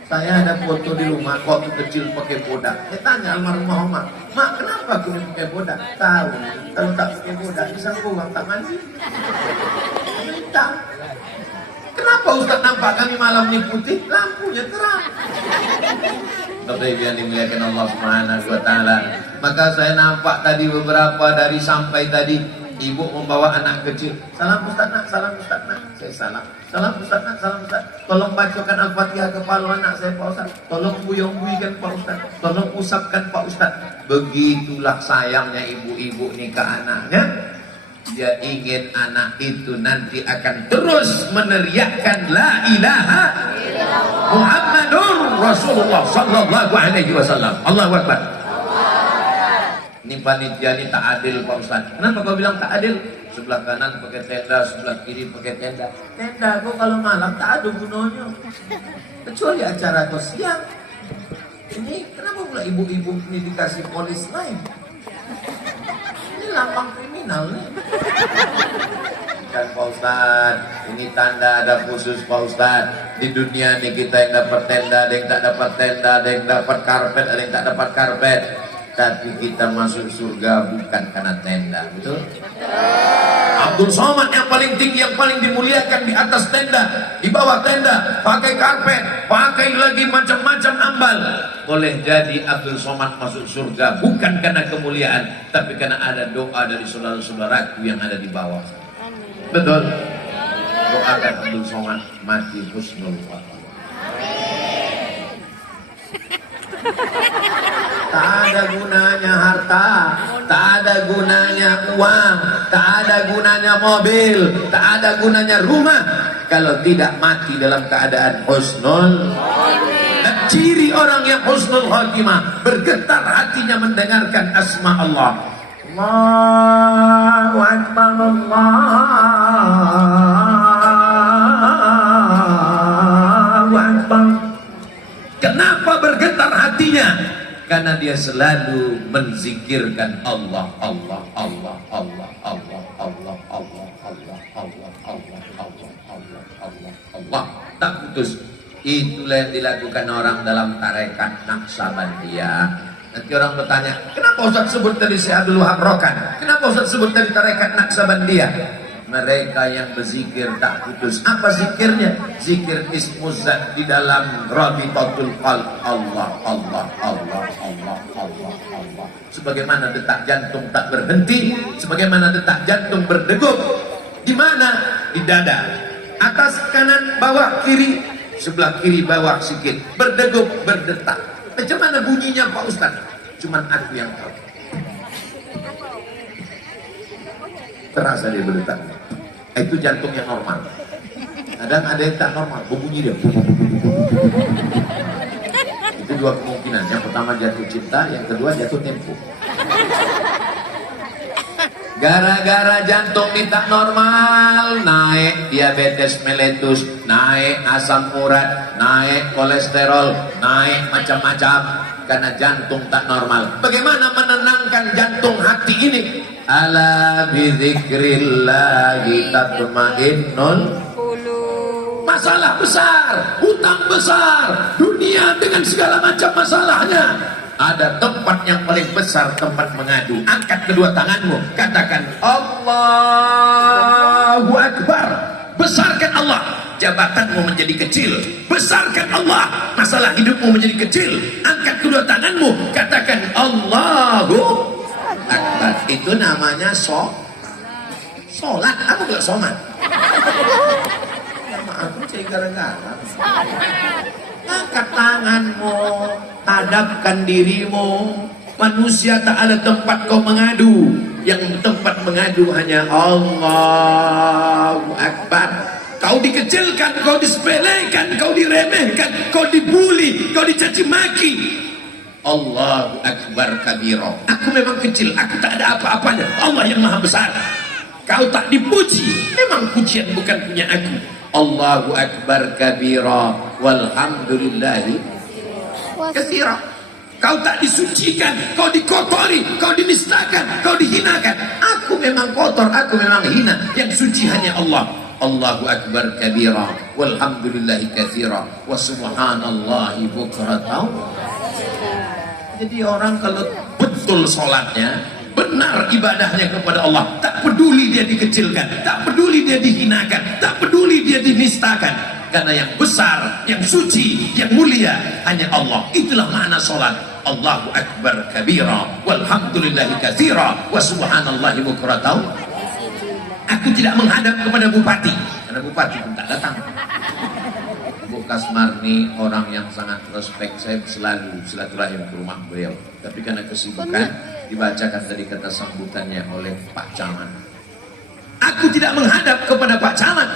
Saya ada foto di rumah waktu kecil pakai bodak. Saya tanya almarhumah Oma, Mak, kenapa aku pakai bodak? Tahu, kalau tak pakai bodak bisa pulang tak mandi. Minta. Kenapa Ustaz nampak kami malam ini putih? Lampunya terang. Bapak Ibu yang dimuliakan Allah Subhanahu wa taala. Maka saya nampak tadi beberapa dari sampai tadi ibu membawa anak kecil. Salam Ustaz nak, salam Ustaz nak. Saya salam. Salam Ustaz nak, salam Ustaz. Tolong bacakan Al-Fatihah kepala anak saya Pak Ustaz. Tolong buyong-buykan Pak Ustaz. Tolong usapkan Pak Ustaz. Begitulah sayangnya ibu-ibu ini ke anaknya. Dia ingin anak itu nanti akan terus meneriakkan la ilaha illallah. Muhammadur Rasulullah sallallahu alaihi wasallam. Allahu Akbar. Ini panitia ini tak adil Pak Ustaz. Kenapa kau bilang tak adil? Sebelah kanan pakai tenda, sebelah kiri pakai tenda. Tenda kau kalau malam tak ada gunanya. Kecuali acara kau siang. Ini kenapa pula ibu-ibu ini dikasih polis lain? Ini lambang kriminal nih. Kan Pak Ustaz, ini tanda ada khusus Pak Ustaz. Di dunia ini kita yang dapat tenda, ada yang tak dapat tenda, ada yang dapat karpet, ada yang tak dapat karpet. Tapi kita masuk surga bukan karena tenda, betul? Abdul Somad yang paling tinggi, yang paling dimuliakan di atas tenda, di bawah tenda, pakai karpet, pakai lagi macam-macam ambal. Boleh jadi Abdul Somad masuk surga bukan karena kemuliaan, tapi karena ada doa dari saudara-saudaraku yang ada di bawah. Betul? Doakan Abdul Somad mati husnul khatimah. Tak ada gunanya harta, tak ada gunanya uang, tak ada gunanya mobil, tak ada gunanya rumah kalau tidak mati dalam keadaan husnul. Dan ciri orang yang husnul khatimah, bergetar hatinya mendengarkan asma Allah. Allahu Akbar, Allahu Akbar. Kenapa bergetar hatinya? Karena dia selalu menzikirkan Allah, Allah, Allah, Allah, Allah, Allah, Allah, Allah, Allah, Allah, Allah, Allah, Allah, Allah. Tak putus. Itulah yang dilakukan orang dalam tarekat Naqsabandiyah. Nanti orang bertanya, kenapa Ustaz sebut tadi Syekh Abdul Wahab Rokan? Kenapa Ustaz sebut tadi tarekat Naqsabandiyah? Mereka yang berzikir tak putus. Apa zikirnya? Zikir ismuzat di dalam Rabitatul Qalb. Allah, Allah, Allah, Allah, Allah, Allah. Sebagaimana detak jantung tak berhenti, sebagaimana detak jantung berdegup. Di mana? Di dada. Atas, kanan, bawah, kiri. Sebelah kiri, bawah sikit. Berdegup, berdetak. Macam mana bunyinya Pak Ustaz? Cuman aku yang tahu. Terasa dia berdetak. Itu jantung yang normal. Kadang ada yang tak normal, berbunyi dia. Itu dua kemungkinan. Yang pertama jatuh cinta, yang kedua jatuh tempo. Gara-gara jantung ini tak normal, naik diabetes meletus, naik asam urat, naik kolesterol, naik macam-macam. Karena jantung tak normal. Bagaimana menenangkan jantung hati ini? Ala bidzikrillahi tatma'innul qulub. Masalah besar, hutang besar, dunia dengan segala macam masalahnya. Ada tempat yang paling besar, tempat mengadu. Angkat kedua tanganmu, katakan Allahu Akbar. Besarkan Allah. Jabatanmu menjadi kecil, besarkan Allah. Masalah hidupmu menjadi kecil, angkat kedua tanganmu, katakan Allahu Akbar. Itu namanya sholat. Apa gak sholat? Aku cari gara-gara. Angkat tanganmu, hadapkan dirimu. Manusia tak ada tempat kau mengadu. Yang tempat mengadu hanya Allahu Akbar. Kau dikecilkan, kau disepelekan, kau diremehkan, kau dibuli, kau dicaci maki. Allahu Akbar kabira. Aku memang kecil, aku tak ada apa-apanya. Allah yang maha besar. Kau tak dipuji, memang pujian bukan punya aku. Allahu Akbar kabira walhamdulillahi katsira. Kau tak disucikan, kau dikotori, kau dinistakan, kau dihinakan. Aku memang kotor, aku memang hina. Yang suci hanya Allah. Allahu Akbar kabira walhamdulillahi katsira wa subhanallahi bukratan. Jadi orang kalau betul sholatnya, benar ibadahnya kepada Allah, tak peduli dia dikecilkan, tak peduli dia dihinakan, tak peduli dia dinistakan. Karena yang besar, yang suci, yang mulia hanya Allah. Itulah makna sholat. Allahu Akbar kabira walhamdulillahi katsira wa subhanallahi bukratan. Aku tidak menghadap kepada bupati, karena bupati pun tak datang. Bu Kasmarni orang yang sangat respek, saya selalu silaturahim ke rumah beliau. Tapi karena kesibukan, dibacakan tadi kata sambutannya oleh Pak Camat. Aku tidak menghadap kepada Pak Camat,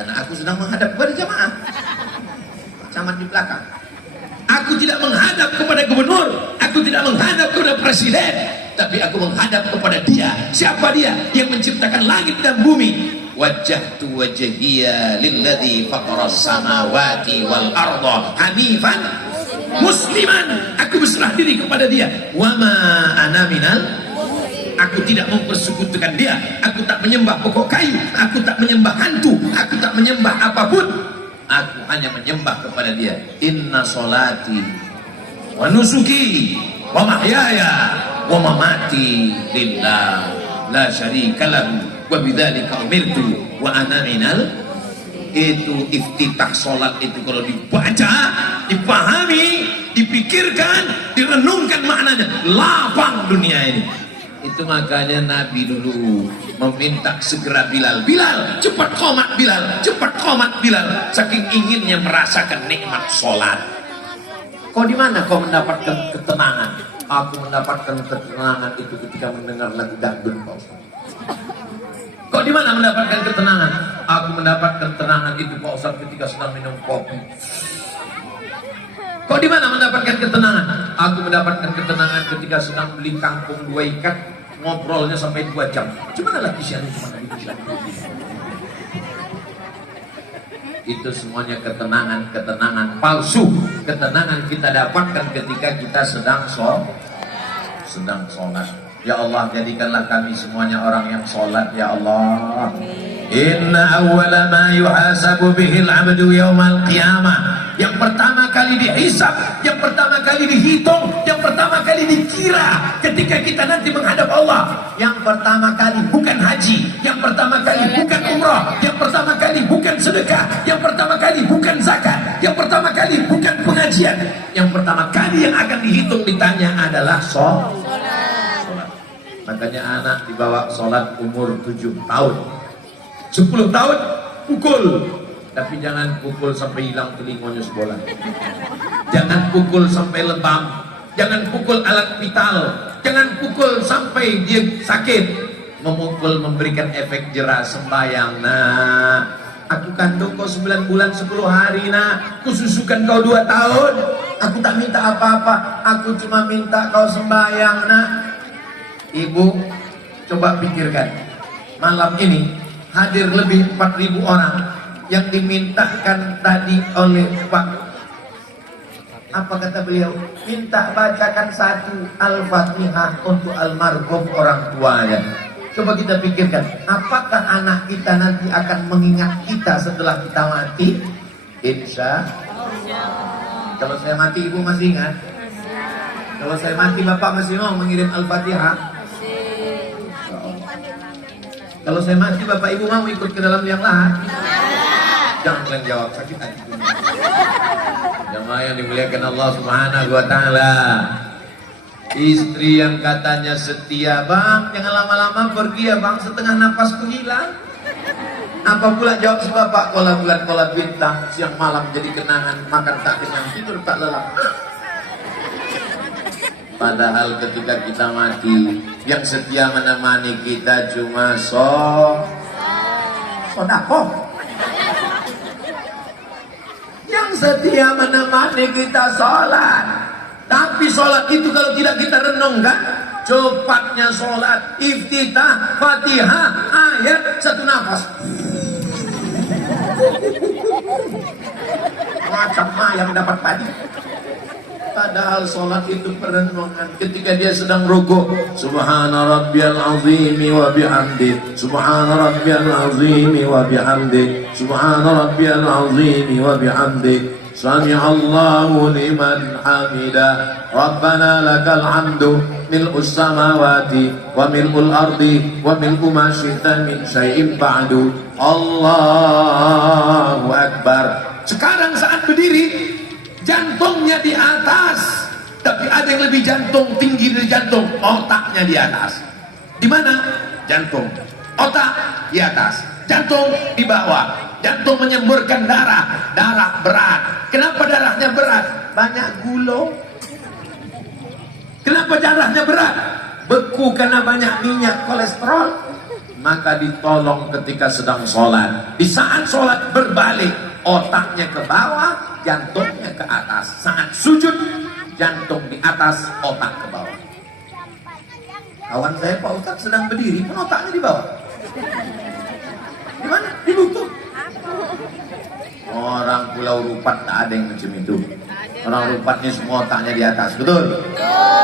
karena aku sedang menghadap kepada jamaah. Pak camat di belakang. Aku tidak menghadap kepada gubernur, aku tidak menghadap kepada presiden, tapi aku menghadap kepada dia. Siapa dia? Yang menciptakan langit dan bumi. Wajjahtu wajhiya lilladzi fataras samawati wal arda hanifan musliman. Aku berserah diri kepada dia. Wa ma ana minal, aku tidak mempersekutukan dia. Aku tak menyembah pokok kayu, aku tak menyembah hantu, aku tak menyembah apapun. Aku hanya menyembah kepada dia. Inna solati wa nusuki wa mahyaya wa mamati lillah la syarika lahu wa bidzalika umirtu wa ana minal. Itu iftitah salat itu kalau dibaca, dipahami, dipikirkan, direnungkan maknanya, lapang dunia ini. Itu makanya Nabi dulu meminta segera Bilal, Bilal cepat qomat Bilal, cepat qomat Bilal, saking inginnya merasakan nikmat sholat. Kau di mana kau mendapatkan ketenangan? Aku mendapatkan ketenangan itu ketika mendengar lagu dangdut, Pak Ustaz. Kau di mana mendapatkan ketenangan? Aku mendapatkan ketenangan itu, Pak Ustaz, ketika sedang minum kopi. Kau di mana mendapatkan ketenangan? Aku mendapatkan ketenangan ketika sedang beli kangkung 2 ikat, ngobrolnya sampai 2 jam. Cuma lagi siang itu semuanya ketenangan palsu. Ketenangan kita dapatkan ketika kita sedang sholat. Ya Allah, jadikanlah kami semuanya orang yang sholat, ya Allah. Inna awwala ma yuhasabu bihil abdu yawmal qiyamah. Yang pertama kali dihisab, yang pertama kali dihitung, yang pertama kali dikira ketika kita nanti menghadap Allah. Yang pertama kali bukan haji, yang pertama kali bukan umrah, yang pertama kali bukan sedekah, yang pertama kali bukan zakat, yang pertama kali bukan pengajian. Yang pertama kali yang akan dihitung ditanya adalah sholat. Makanya anak dibawa sholat umur 7 tahun, 10 tahun pukul. Tapi jangan pukul sampai hilang telinganya sebola. Jangan pukul sampai lebam. Jangan pukul alat vital. Jangan pukul sampai dia sakit. Memukul memberikan efek jerah sembahyang. Nah, aku kandung kau 9 bulan 10 hari, nak. Kususukan kau 2 tahun. Aku tak minta apa-apa. Aku cuma minta kau sembahyang, nak. Ibu, coba pikirkan. Malam ini hadir lebih 4.000 orang. Yang dimintakan tadi oleh Pak, apa kata beliau? Minta bacakan 1 Al-Fatihah untuk almarhum orang tuanya. Coba kita pikirkan, apakah anak kita nanti akan mengingat kita setelah kita mati? Insya Allah. Kalau saya mati, ibu masih ingat? Kalau saya mati, bapak masih mau mengirim Al-Fatihah? Kalau saya mati, bapak ibu mau ikut ke dalam liang lahat? Jangan kalian jawab, sakit hati. Jamaah yang dimuliakan Allah Subhanahu wa Ta'ala. Istri yang katanya setia, bang, jangan lama-lama pergi ya bang, setengah napas ku hilang. Apa pula jawab si bapak? Kola bulan, kola bintang, siang malam jadi kenangan, makan tak kenyang, tidur tak lelap. Padahal ketika kita mati, yang setia menemani kita cuma sodako. Yang setia menemani kita sholat. Tapi sholat itu kalau tidak kita renungkan, cepatnya sholat, iftitah, fatihah, ayat, 1 nafas. Macam ayam dapat padi. Padahal sholat itu perenungan. Ketika dia sedang rukuk, Subhana rabbiyal azimi wa bihamdi, Subhana rabbiyal azimi wa bihamdi, Subhana rabbiyal azimi wa bihamdi, Sami'allahu liman hamida, Rabbana lakal hamdu, mil'us samawati wa mil'ul ardi wa mil'u ma syi'ta min syai'in ba'du. Allahu Akbar. Sekarang saat berdiri, jantungnya di atas, tapi ada yang lebih jantung tinggi dari jantung, otaknya di atas. Di mana? Jantung. Otak di atas, jantung di bawah. Jantung menyemburkan darah, darah berat. Kenapa darahnya berat? Banyak gula. Kenapa darahnya berat? Beku karena banyak minyak kolesterol. Maka ditolong ketika sedang sholat. Di saat sholat berbalik, otaknya ke bawah, jantungnya ke atas. Saat sujud, jantung di atas, otak ke bawah. Kawan saya Pak Ustadz sedang berdiri, pun otaknya di bawah. Di mana? Di lutut. Orang Pulau Rupat tak ada yang macam itu. Orang Rupatnya semua otaknya di atas, betul?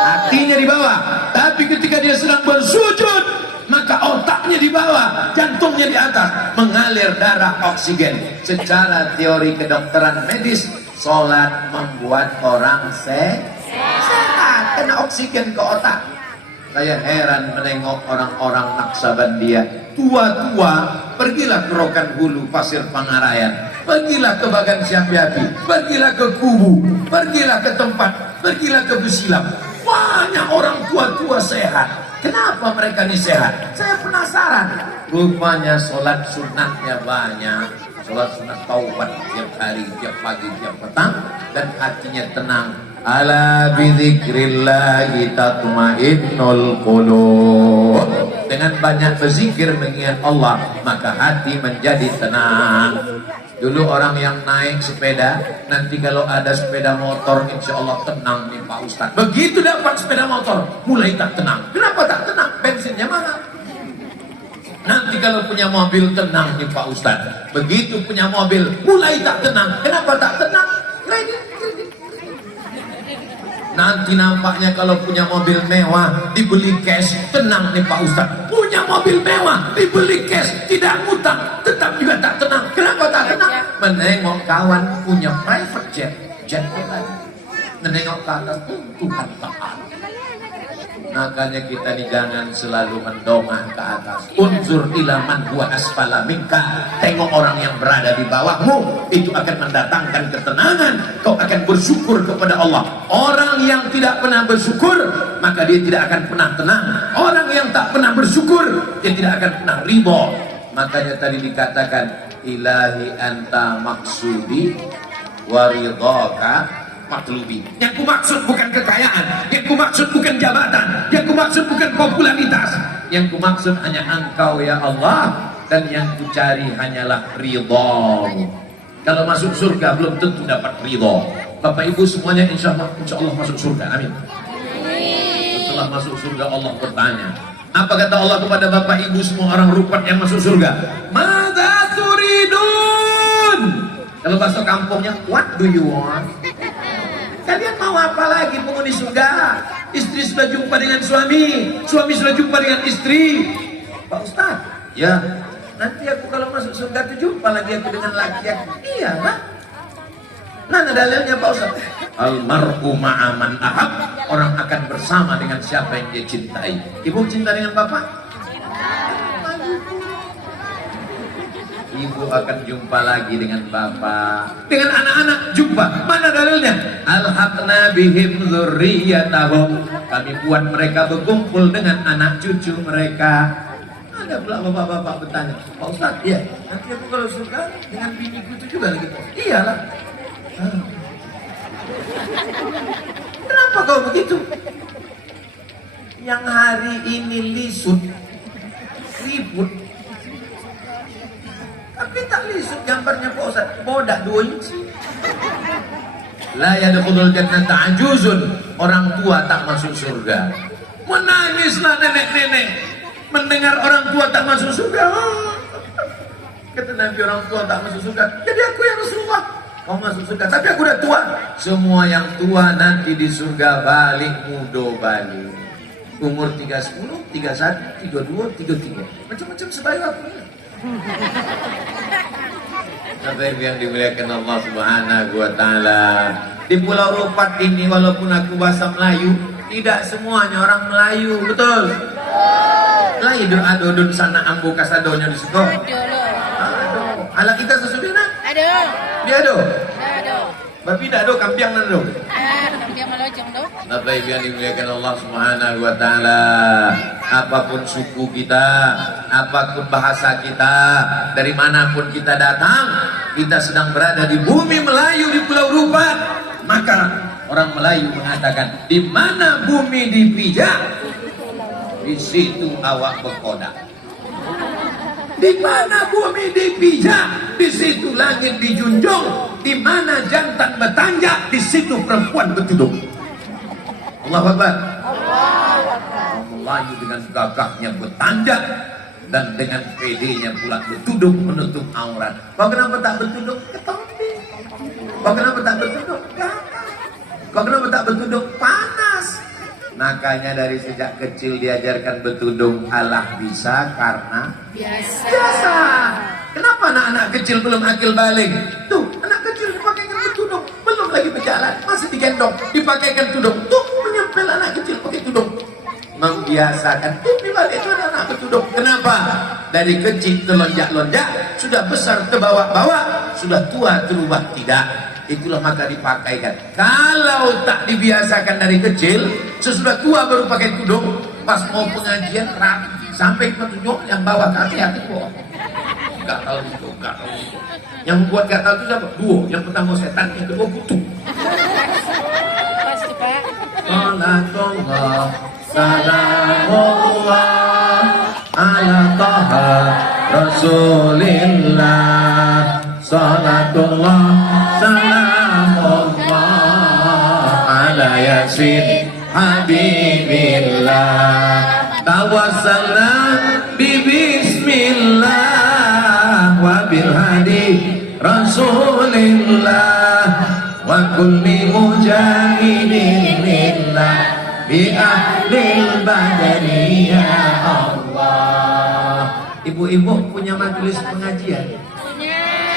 Hatinya di bawah. Tapi ketika dia sedang bersujud, maka otaknya di bawah, jantungnya di atas, mengalir darah oksigen. Secara teori kedokteran medis, sholat membuat orang sehat, kena oksigen ke otak. Saya heran menengok orang-orang Naksabandia tua-tua, pergilah ke Rokan Hulu, Pasir Pangarayan, pergilah ke Bagan Siapi-Api, pergilah ke Kubu, pergilah ke tempat, pergilah ke Besilam. Banyak orang tua-tua sehat. Kenapa mereka ini sehat? Saya penasaran. Rupanya sholat sunatnya banyak. Sholat sunat taubat tiap hari, tiap pagi, tiap petang, dan hatinya tenang. Ala bidzikrillahi tatmainnul qulub. Dengan banyak berzikir mengingat Allah, maka hati menjadi tenang. Dulu orang yang naik sepeda, nanti kalau ada sepeda motor, insya Allah tenang nih Pak Ustadz. Begitu dapat sepeda motor, mulai tak tenang. Kenapa tak tenang? Bensinnya mahal. Nanti kalau punya mobil, tenang nih Pak Ustadz. Begitu punya mobil, mulai tak tenang. Kenapa tak tenang? Kredit. Nanti nampaknya kalau punya mobil mewah, dibeli cash, tenang nih Pak Ustadz. Punya mobil mewah, dibeli cash, tidak ngutang, tetap juga tak tenang. Kenapa tak tenang? Menengok kawan punya private jet, jet lagi. Menengok ke atas, Tuhan Ta'ala. Makanya kita nih jangan selalu mendongak ke atas. Unzur ila man huwa asfala minka. Tengok orang yang berada di bawahmu, itu akan mendatangkan ketenangan. Kau akan bersyukur kepada Allah. Orang yang tidak pernah bersyukur, maka dia tidak akan pernah tenang. Orang yang tak pernah bersyukur, dia tidak akan pernah ridho. Makanya tadi dikatakan, ilahi anta maksudi waridhaka matlubi. Yang ku maksud bukan kekayaan, yang ku maksud bukan jabatan, yang ku maksud bukan popularitas, yang ku maksud hanya Engkau ya Allah, dan yang ku cari hanyalah ridhamu. Kalau masuk surga belum tentu dapat ridho. Bapak Ibu semuanya insya Allah masuk surga, amin. Setelah masuk surga Allah bertanya, apa kata Allah kepada Bapak Ibu semua orang Rupat yang masuk surga? Madza turidun? Kalau bahasa kampungnya, what do you want? Kalian mau apa lagi penghuni surga? Istri sudah jumpa dengan suami, suami sudah jumpa dengan istri. Pak Ustaz, ya, nanti aku kalau masuk surga itu jumpa lagi aku dengan laki-laki. Iya, Pak. Mana dalilnya Pak Ustaz? Almar'u ma'aman ahab. Orang akan bersama dengan siapa yang dia cintai. Ibu cinta dengan Bapak? Ibu akan jumpa lagi dengan bapak, dengan anak-anak jumpa. Mana dalilnya? Alhaqna bihim dzurriyyatahum. Kami buat mereka berkumpul dengan anak cucu mereka. Ada pula bapak-bapak bertanya, Pak Ustaz, ya, nanti aku kalau surga dengan biniku itu juga lagi. Iyalah. Kenapa kau begitu? Yang hari ini lisut, ribut, tapi tak lisut gambarnya Pak Ustaz, bodak 2 inci. La yadkhulul jannata ajuzun. Orang tua tak masuk surga. Menangislah nenek-nenek mendengar orang tua tak masuk surga. Kata Nabi, orang tua tak masuk surga. Jadi aku yang Rasulullah, kau masuk surga, tapi aku udah tua. Semua yang tua nanti di surga balik mudo balik. Umur 30, 31, 32, 33. Macam-macam sebaya aku ini. Bapak yang dimuliakan Allah Subhanahu wa Ta'ala, di Pulau Rupat ini walaupun aku bahasa Melayu, tidak semuanya orang Melayu, betul? Lai adodun sana ambu kasadonya di situ. Aduh, ala kita sesudahnya? Aduh. Dia aduh. Aduh. Bapak tidak aduh, kampiang aduh. Kampiang melojong doh. Bapak Ibu yang dimuliakan Allah Subhanahu wa Ta'ala, apapun suku kita, apapun bahasa kita, dari manapun kita datang, kita sedang berada di bumi Melayu di Pulau Rupat. Maka orang Melayu mengatakan, di mana bumi dipijak, di situ awak berkodak. Di mana bumi dipijak, di situ langit dijunjung. Di mana jantan bertanja, di situ perempuan bertudung. Allahu Akbar. Melayu dengan gagahnya bertanda dan dengan pedenya pula bertudung menutup aurat. Kau kenapa tak bertudung? Ketombe. Kau kenapa tak bertudung? Gagah. Kau kenapa tak bertudung? Panas. Makanya dari sejak kecil diajarkan bertudung. Allah bisa karena biasa. Kenapa anak-anak kecil belum akil balik? Tuh, anak kecil dipakaikan bertudung, belum lagi berjalan, masih digendong, dipakaikan tudung. Tuh, menyempel anak kecil pakai tudung. Membiasakan. Tuh, di balik itu ada anak bertudung. Kenapa? Dari kecil terlonjak-lonjak, sudah besar terbawa-bawa, sudah tua terubah tidak. Itulah maka dipakaikan. Kalau tak dibiasakan dari kecil, sesudah tua baru pakai tudung, pas mau pengajian rapi, sampai petunjuk yang bawah kaki hati kok. Gatal itu, gatal itu. Yang membuat gatal itu siapa? Dua. Yang pertama setan, yang kedua kutu. Pasti Pak. Salatullah, salamullah, ala taha rasulillah. Salatullah, salamullah, ala yasin habibillah. Tawassalna bismillah wa bil hadi rasulillah wa kulli mujahidin lillah bi ahlil badani ya Allah. Ibu-ibu punya majelis pengajian?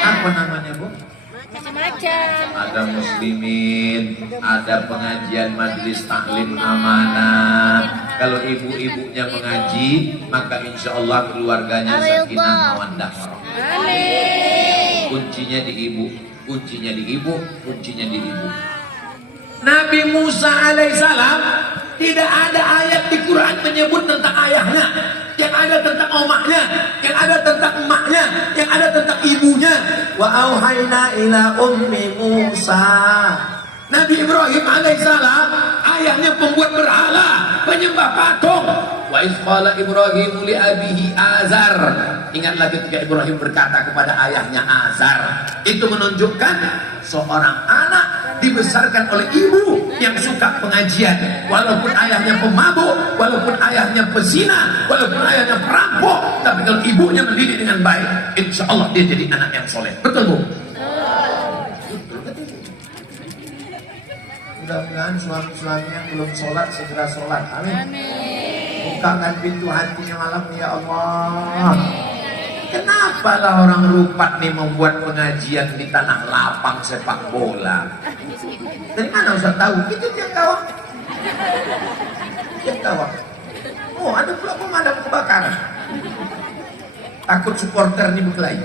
Apa namanya, Bu? Macam-macam. Ada muslimin, ada pengajian majelis taklim amanah. Kalau ibu-ibunya mengaji, maka insya Allah keluarganya sakinah mawaddah warahmah. Amin. Kuncinya di ibu, kuncinya di ibu, kuncinya di ibu. Nabi Musa alaihissalam tidak ada ayat di Quran menyebut tentang ayahnya, yang ada tentang omahnya, yang ada tentang emaknya, yang ada tentang ibunya. Wa auhayna ila ummi Musa. Nabi Ibrahim alaihissalam ayahnya pembuat berhala, penyembah patung. Wa iz qala Ibrahim li abihi Azar. Ingatlah ketika Ibrahim berkata kepada ayahnya Azar. Itu menunjukkan seorang anak dibesarkan oleh ibu yang suka pengajian. Walaupun ayahnya pemabuk, walaupun ayahnya pezina, walaupun ayahnya perampok, tapi kalau ibunya mendidik dengan baik, insya Allah dia jadi anak yang soleh. Betul, Bu? Mudah-mudahan suami-suami yang belum sholat segera sholat. Amin. Bukakan pintu hatinya malam ya Allah. Kenapa lah orang Rupat nih membuat pengajian di tanah lapang sepak bola? Dari mana Ustaz tahu? Itu dia kawah. Dia kawah. Oh, ada pula pemadam kebakaran. Takut supporter nih berkelahi.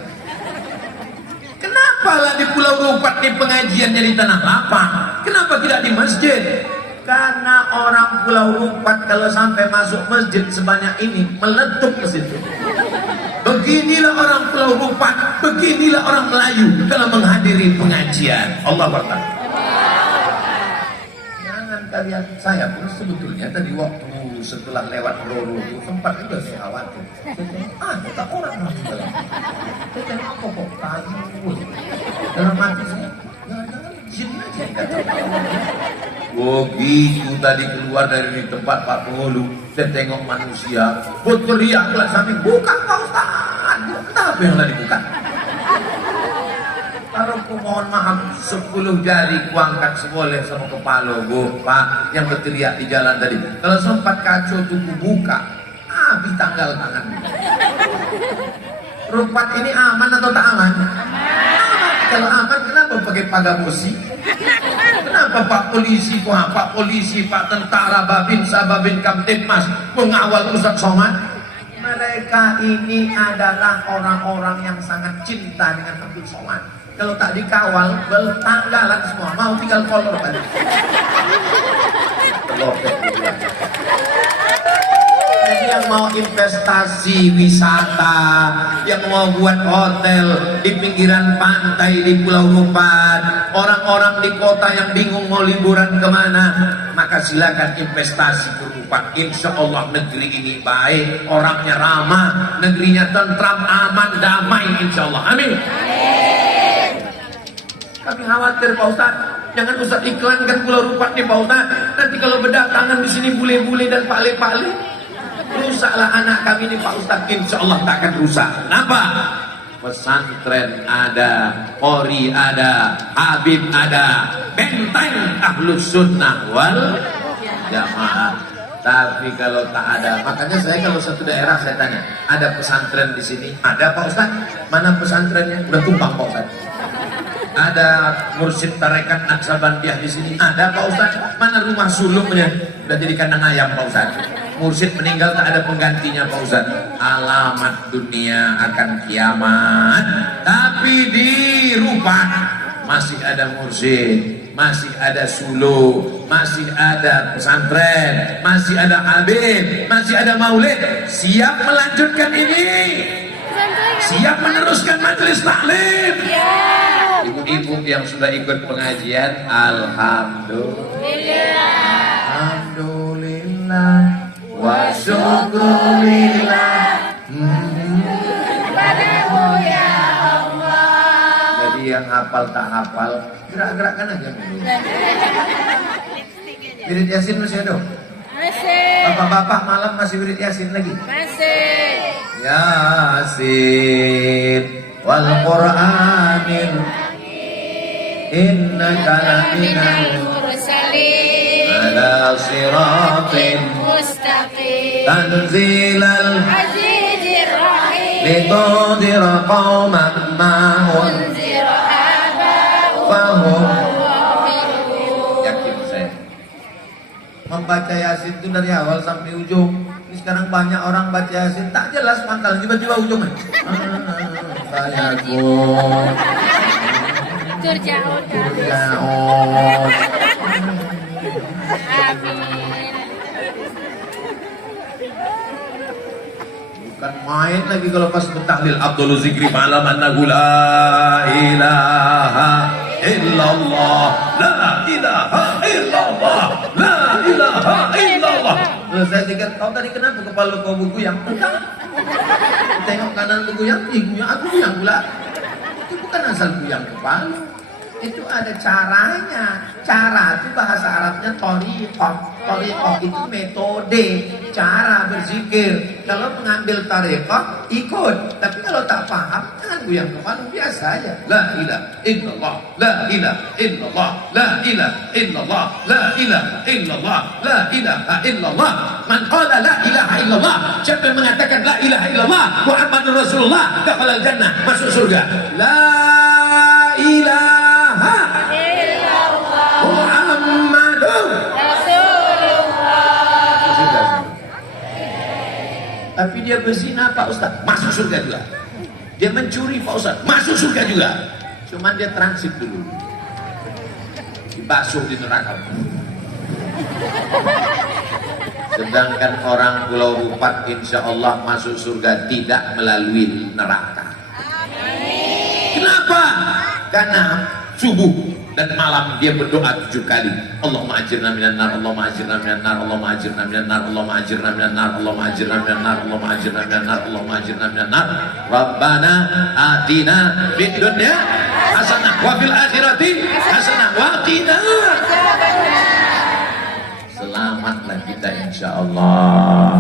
Kenapa lah di Pulau Rupat nih pengajiannya di tanah lapang? Kenapa tidak di masjid? Karena orang Pulau Rupat kalau sampai masuk masjid sebanyak ini meletup ke situ. Beginilah orang Pulau Rupat, beginilah orang Melayu dalam menghadiri pengajian. Allah Akbar. Jangan kalian, saya pun sebetulnya tadi waktu setelah lewat Roro itu sempat juga saya khawatir. Kita orang dalam. Saya apa kok kayu? Dalam hati saya, jangan-jangan jin aja yang datang. Begitu tadi keluar dari tempat Pak Penghulu, saya tengok manusia, berteriak kelas samping, buka Pak Ustaz, kenapa yang tadi buka? Kalau aku mohon maaf, 10 jari kuangkat seboleh sama kepala gue, Pak, yang berteriak di jalan tadi. Kalau sempat kacau tubuh buka, habis tanggal tangan. Rupat ini aman atau tak aman? Aman. Kalau aman, kenapa pakai pagabosi? Kenapa Pak Polisi, Pak Polisi, Pak Tentara, Babinsa, Babin Kamtipmas mengawal Ustaz Somad? Mereka ini adalah orang-orang yang sangat cinta dengan Abdul Somad. Kalau tak dikawal, bertanggalan semua, mau tinggal kolor balik. Jadi yang mau investasi wisata, yang mau buat hotel di pinggiran pantai di Pulau Rupat, orang-orang di kota yang bingung mau liburan kemana, maka silakan investasi ke Rupat. Insya Allah negeri ini baik, orangnya ramah, negerinya tentram, aman, damai, insya Allah. Amin. Kami khawatir Pak Ustaz. Jangan Ustaz iklankan Pulau Rupat nih Pak Ustaz. Nanti kalau berdatangan di sini bule-bule dan pale-pale, rusaklah anak kami ini Pak Ustaz. Insya Allah tak akan rusak. Kenapa? Pesantren ada, Polri ada, Habib ada, benteng Ahlus Sunnah wal Jamaah. Tapi kalau tak ada, makanya saya kalau satu daerah saya tanya, ada pesantren di sini? Ada Pak Ustaz? Mana pesantrennya? Udah tumpang Pak Ustaz. Ada mursyid tarekat Naksabandiah di sini? Ada Pak Ustaz? Mana rumah sulungnya? Udah jadi kandang ayam Pak Ustaz. Mursyid meninggal tak ada penggantinya Pak Ustaz. Alamat dunia akan kiamat. Tapi di Rupat masih ada mursyid, masih ada sulu, masih ada pesantren, masih ada habib, masih ada maulid. Siap melanjutkan ini? Siap meneruskan majelis taklim? Ibu-ibu yang sudah ikut pengajian, alhamdulillah, alhamdulillah, wa syukurillah. Ya Allah. Jadi yang hafal tak hafal, gerak-gerakkan aja dulu. Wirid Yasin masih ada? Masih. Bapak-bapak malam masih wirid Yasin lagi? Masih. Yasin wal Qur'anil innaka laminal mursalin ala siratin mustaqim tanzilal azizir rahim litudira qauman ma'hum munzir aba'u fahum. Yakin saya membaca Yasin itu dari awal sampai ujung. Ini sekarang banyak orang baca Yasin tak jelas mangkal, tiba-tiba ujungnya Sayakun turja'un Turja'un. amin. Bukan main lagi kalau pas bertahlil Abdul Zikri malam annahu la ilaha illallah, la ilaha illallah, la ilaha illallah. Saya zikir, kau tadi kenapa kepala kau bergoyang? Enggak. Tengok kanan bergoyang, goyang aku goyang pula. Itu bukan asal goyang kepala. Itu ada caranya. Cara itu bahasa Arabnya thariqah. Thariqah itu metode, cara berzikir. Kalau mengambil thariqah, ikut. Tapi kalau tak paham, jangan goyang kepala, biasa aja. La ilaha illallah, la ilaha illallah, la ilaha illallah, la ilaha illallah, la ilaha illallah. Man qala la ilaha illallah, siapa yang mengatakan la ilaha illallah Muhammadur Rasulullah, dakhala al-jannah, masuk surga. La ilaha Muhammadur Rasulullah. Tapi dia berzina Pak Ustaz, masuk surga juga. Dia mencuri Pak Ustaz, masuk surga juga. Cuman dia transit dulu, dibasuh di neraka. Sedangkan orang Pulau Rupat insya Allah masuk surga tidak melalui neraka. Kenapa? Karena subuh dan malam dia berdoa 7 kali. Allahumma ajirna minan nar, Allahumma ajirna minan nar, Allahumma ajirna minan nar, Allahumma ajirna minan nar, Allahumma ajirna minan nar, Allahumma ajirna minan nar, Allahumma ajirna minan nar. Rabbana atina fid dunya hasanah wa fil akhirati hasanah wa qina. Selamatlah kita insyaallah.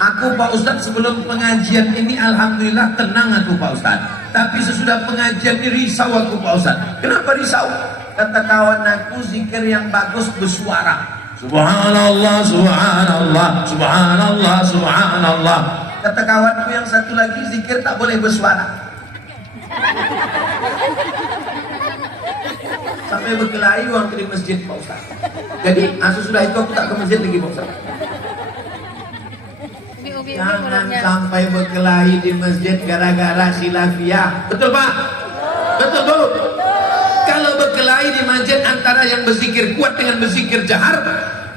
Aku Pak Ustaz sebelum pengajian ini alhamdulillah tenang aku Pak Ustaz. Tapi sesudah pengajian ini risau aku Pak Ustaz. Kenapa risau? Kata kawan aku zikir yang bagus bersuara. Subhanallah, subhanallah, subhanallah, subhanallah. Kata kawanku yang satu lagi zikir tak boleh bersuara. Sampai berkelahi waktu di masjid Pak Ustaz. Jadi sesudah itu aku tak ke masjid lagi Pak Ustaz. Jangan sampai berkelahi di masjid gara-gara khilafiyah. Betul Pak? Betul Bu? Kalau berkelahi di masjid antara yang berzikir kuat dengan berzikir jahar,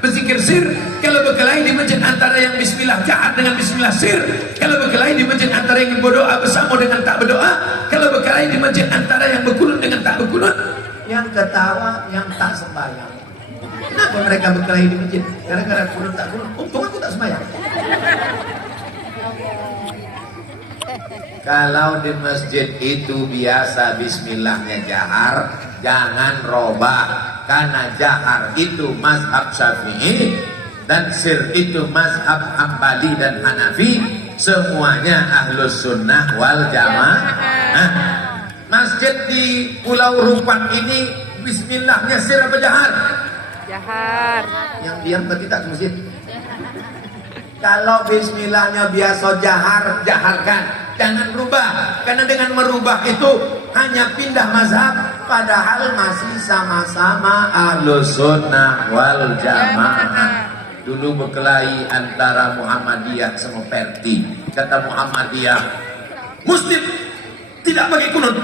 berzikir sir. Kalau berkelahi di masjid antara yang bismillah jahar dengan bismillah sir. Kalau berkelahi di masjid antara yang berdoa bersama dengan tak berdoa. Kalau berkelahi di masjid antara yang berkunut dengan tak berkunut. Yang ketawa, yang tak sembahyang. Kenapa mereka berkelahi di masjid? Gara-gara kunut tak kunut. Untung aku tak sembahyang. Kalau di masjid itu biasa bismillahnya jahar, jangan robah. Karena jahar itu mazhab Syafi'i dan sir itu mazhab Hambali dan Hanafi. Semuanya ahlus sunnah wal jamaah. Nah, masjid di Pulau Rupat ini bismillahnya sir apa jahar? Jahar. Yang diam berarti tak masjid. Kalau bismillahnya biasa jahar, jaharkan. Jangan rubah. Karena dengan merubah itu hanya pindah mazhab. Padahal masih sama-sama ahlus sunnah wal jamaah. Dulu berkelahi antara Muhammadiyah sama Perti. Kata Muhammadiyah, Muslim tidak pakai kunut.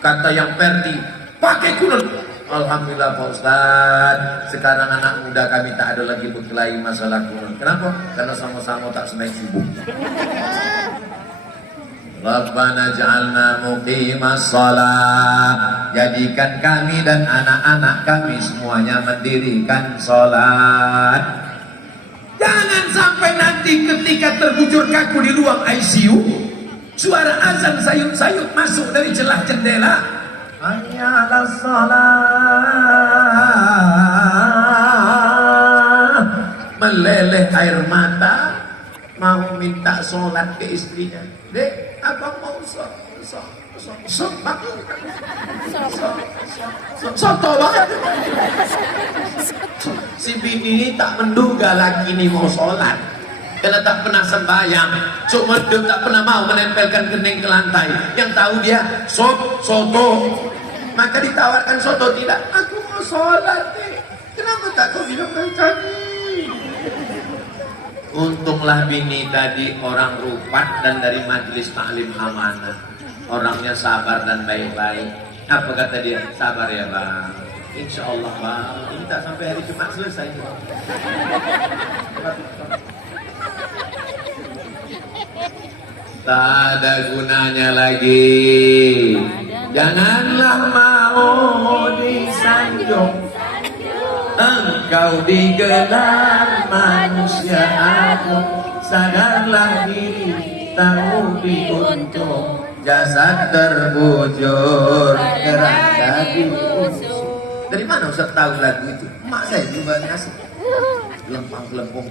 Kata yang Perti, pakai kunut. Alhamdulillah Pak Ustaz, sekarang anak muda kami tak ada lagi berkelahi masalah kunut. Kenapa? Karena sama-sama tak sembahyang subuh. Rabbana ja'alna muqimas shalah. Jadikan kami dan anak-anak kami semuanya mendirikan salat. Jangan sampai nanti ketika terbujur kaku di ruang ICU, suara azan sayup-sayup masuk dari celah jendela. Hayya 'alas shalah. Meleleh air mata, mau minta sholat ke istrinya. Dek, abang mau soto banget. Si bini tak menduga lagi ini mau sholat. Karena tak pernah sembahyang, cuma dia tak pernah mau menempelkan kening ke lantai. Yang tahu dia soto. Maka ditawarkan soto, tidak. Aku mau sholat nih. Kenapa tak kau bilang tadi? Untunglah bini tadi orang Rupat dan dari majelis taklim amanah. Orangnya sabar dan baik-baik. Apa kata dia? Sabar ya bang. Insya Allah bang. Ini tak sampai hari Jumat selesai. Tak ada gunanya lagi. Janganlah mau disanjung. Engkau digelar manusia agung. Sadarlah diri tahu diuntung. Jasad terbujur gerak daging busuk. Dari mana Ustaz tahu lagu itu? Mak saya juga ngasih. Lempang-lempung.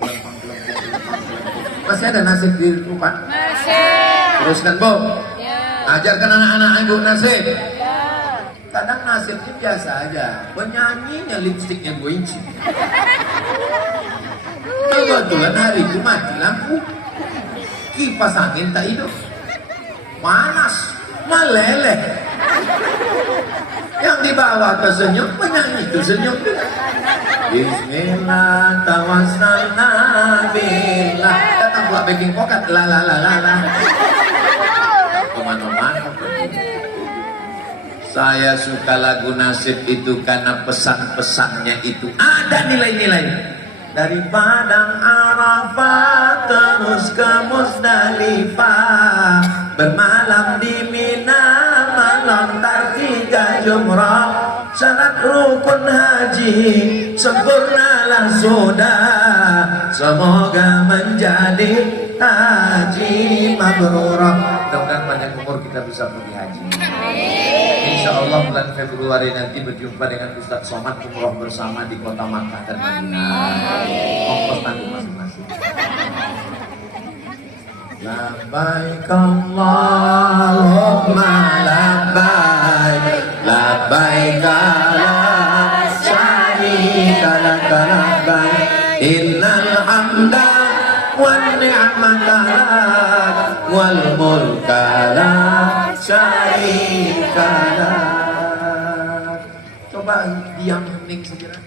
Masih ada nasib di rumah? Masih. Teruskan Bo. Ya. Ajarkan anak-anak ibu nasib. Ya. Kadang nasibnya biasa aja. Penyanyinya lipstiknya gue inci. Kebetulan hari itu mati lampu. Kipas angin tak hidup. Panas, meleleh. Yang dibawa ke senyum, penyanyi itu senyum juga. Bismillah tawassalna billah. Datang buat backing pokat, la. Kemana-mana. Saya suka lagu nasib itu karena pesan-pesannya itu ada nilai-nilai. Dari Padang Arafah terus ke Musdalifah, bermalam di Mina, melontar 3 jumrah. Syarat rukun haji sempurnalah sudah. Semoga menjadi haji mabrurah. Mudah-mudahan panjang umur kita bisa pergi haji. Insya Allah bulan Februari nanti berjumpa dengan Ustaz Somad umroh bersama di kota Makkah dan Madinah. Ongkos tanggung masing-masing. Labbaik Allahumma labbaik, labbaik la syarika laka labbaik, innal hamda wan ni'mata lak wal mulka la syarika lak. Coba diam hening sejenak.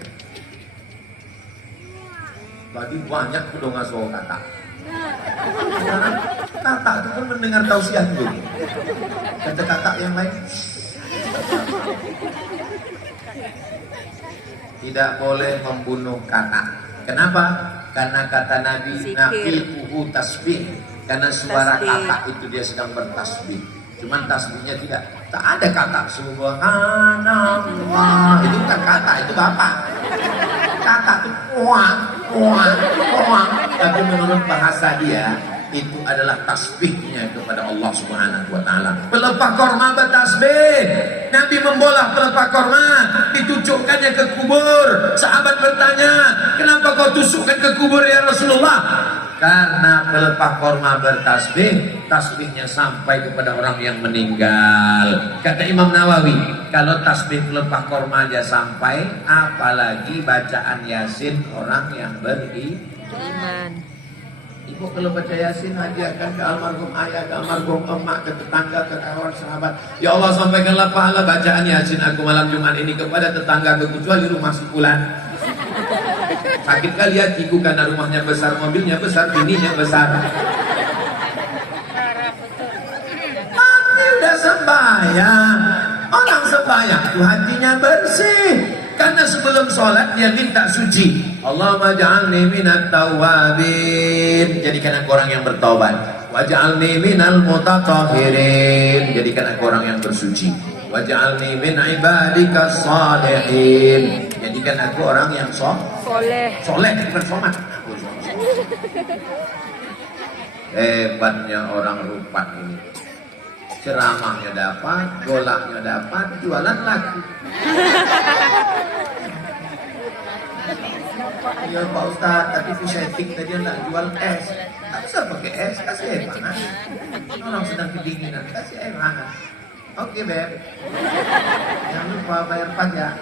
Bagi banyak kudu ngaso kata. Kata itu pun mendengar tausiah dulu. Kata-kata yang lain tidak boleh membunuh kata. Kenapa? Karena kata Nabi nafiquhu tasbih. Karena suara kata itu dia sedang bertasbih. Cuman tasbihnya tidak. Tak ada kata subhanallah. Itu bukan kata, itu bapak. Kata itu uang. Tapi menurut bahasa dia itu adalah tasbihnya kepada Allah Subhanahu wa taala. Pelepah korma bertasbih. Nabi membolah pelepah korma, ditucukkannya ke kubur. Sahabat bertanya, "Kenapa kau tusukkan ke kubur ya Rasulullah?" Karena pelepah korma bertasbih, tasbihnya sampai kepada orang yang meninggal. Kata Imam Nawawi, kalau tasbih pelepah korma aja sampai, apalagi bacaan Yasin orang yang beriman. Ibu kalau baca Yasin hadiahkan ke almarhum ayah, ke almarhum emak, ke tetangga, ke kawan sahabat. Ya Allah, sampaikanlah pahala bacaan Yasin aku malam Jumat ini kepada tetangga kecuali rumah si fulan. Sakit kali hatiku karena rumahnya besar, mobilnya besar, bininya besar. Tapi udah sembahyang. Orang sembahyang itu hatinya bersih. Karena sebelum sholat dia minta suci. Allahumma ja'alni minat tawabin. Jadikan aku orang yang bertaubat. Waj'alni minal mutatahhirin. Jadikan aku orang yang bersuci. Waj'alni min ibadika salihin. Jadikan aku orang yang soleh, bukan somat. Hebatnya orang Rupat ini. Ceramahnya dapat, golaknya dapat, jualan laku. Ya Pak Ustaz, tapi setting tadi nak jual es. Tak usah pakai es, kasih air panas. Orang sedang kedinginan, kasih air hangat. Oke, Beb. Jangan lupa bayar pajak.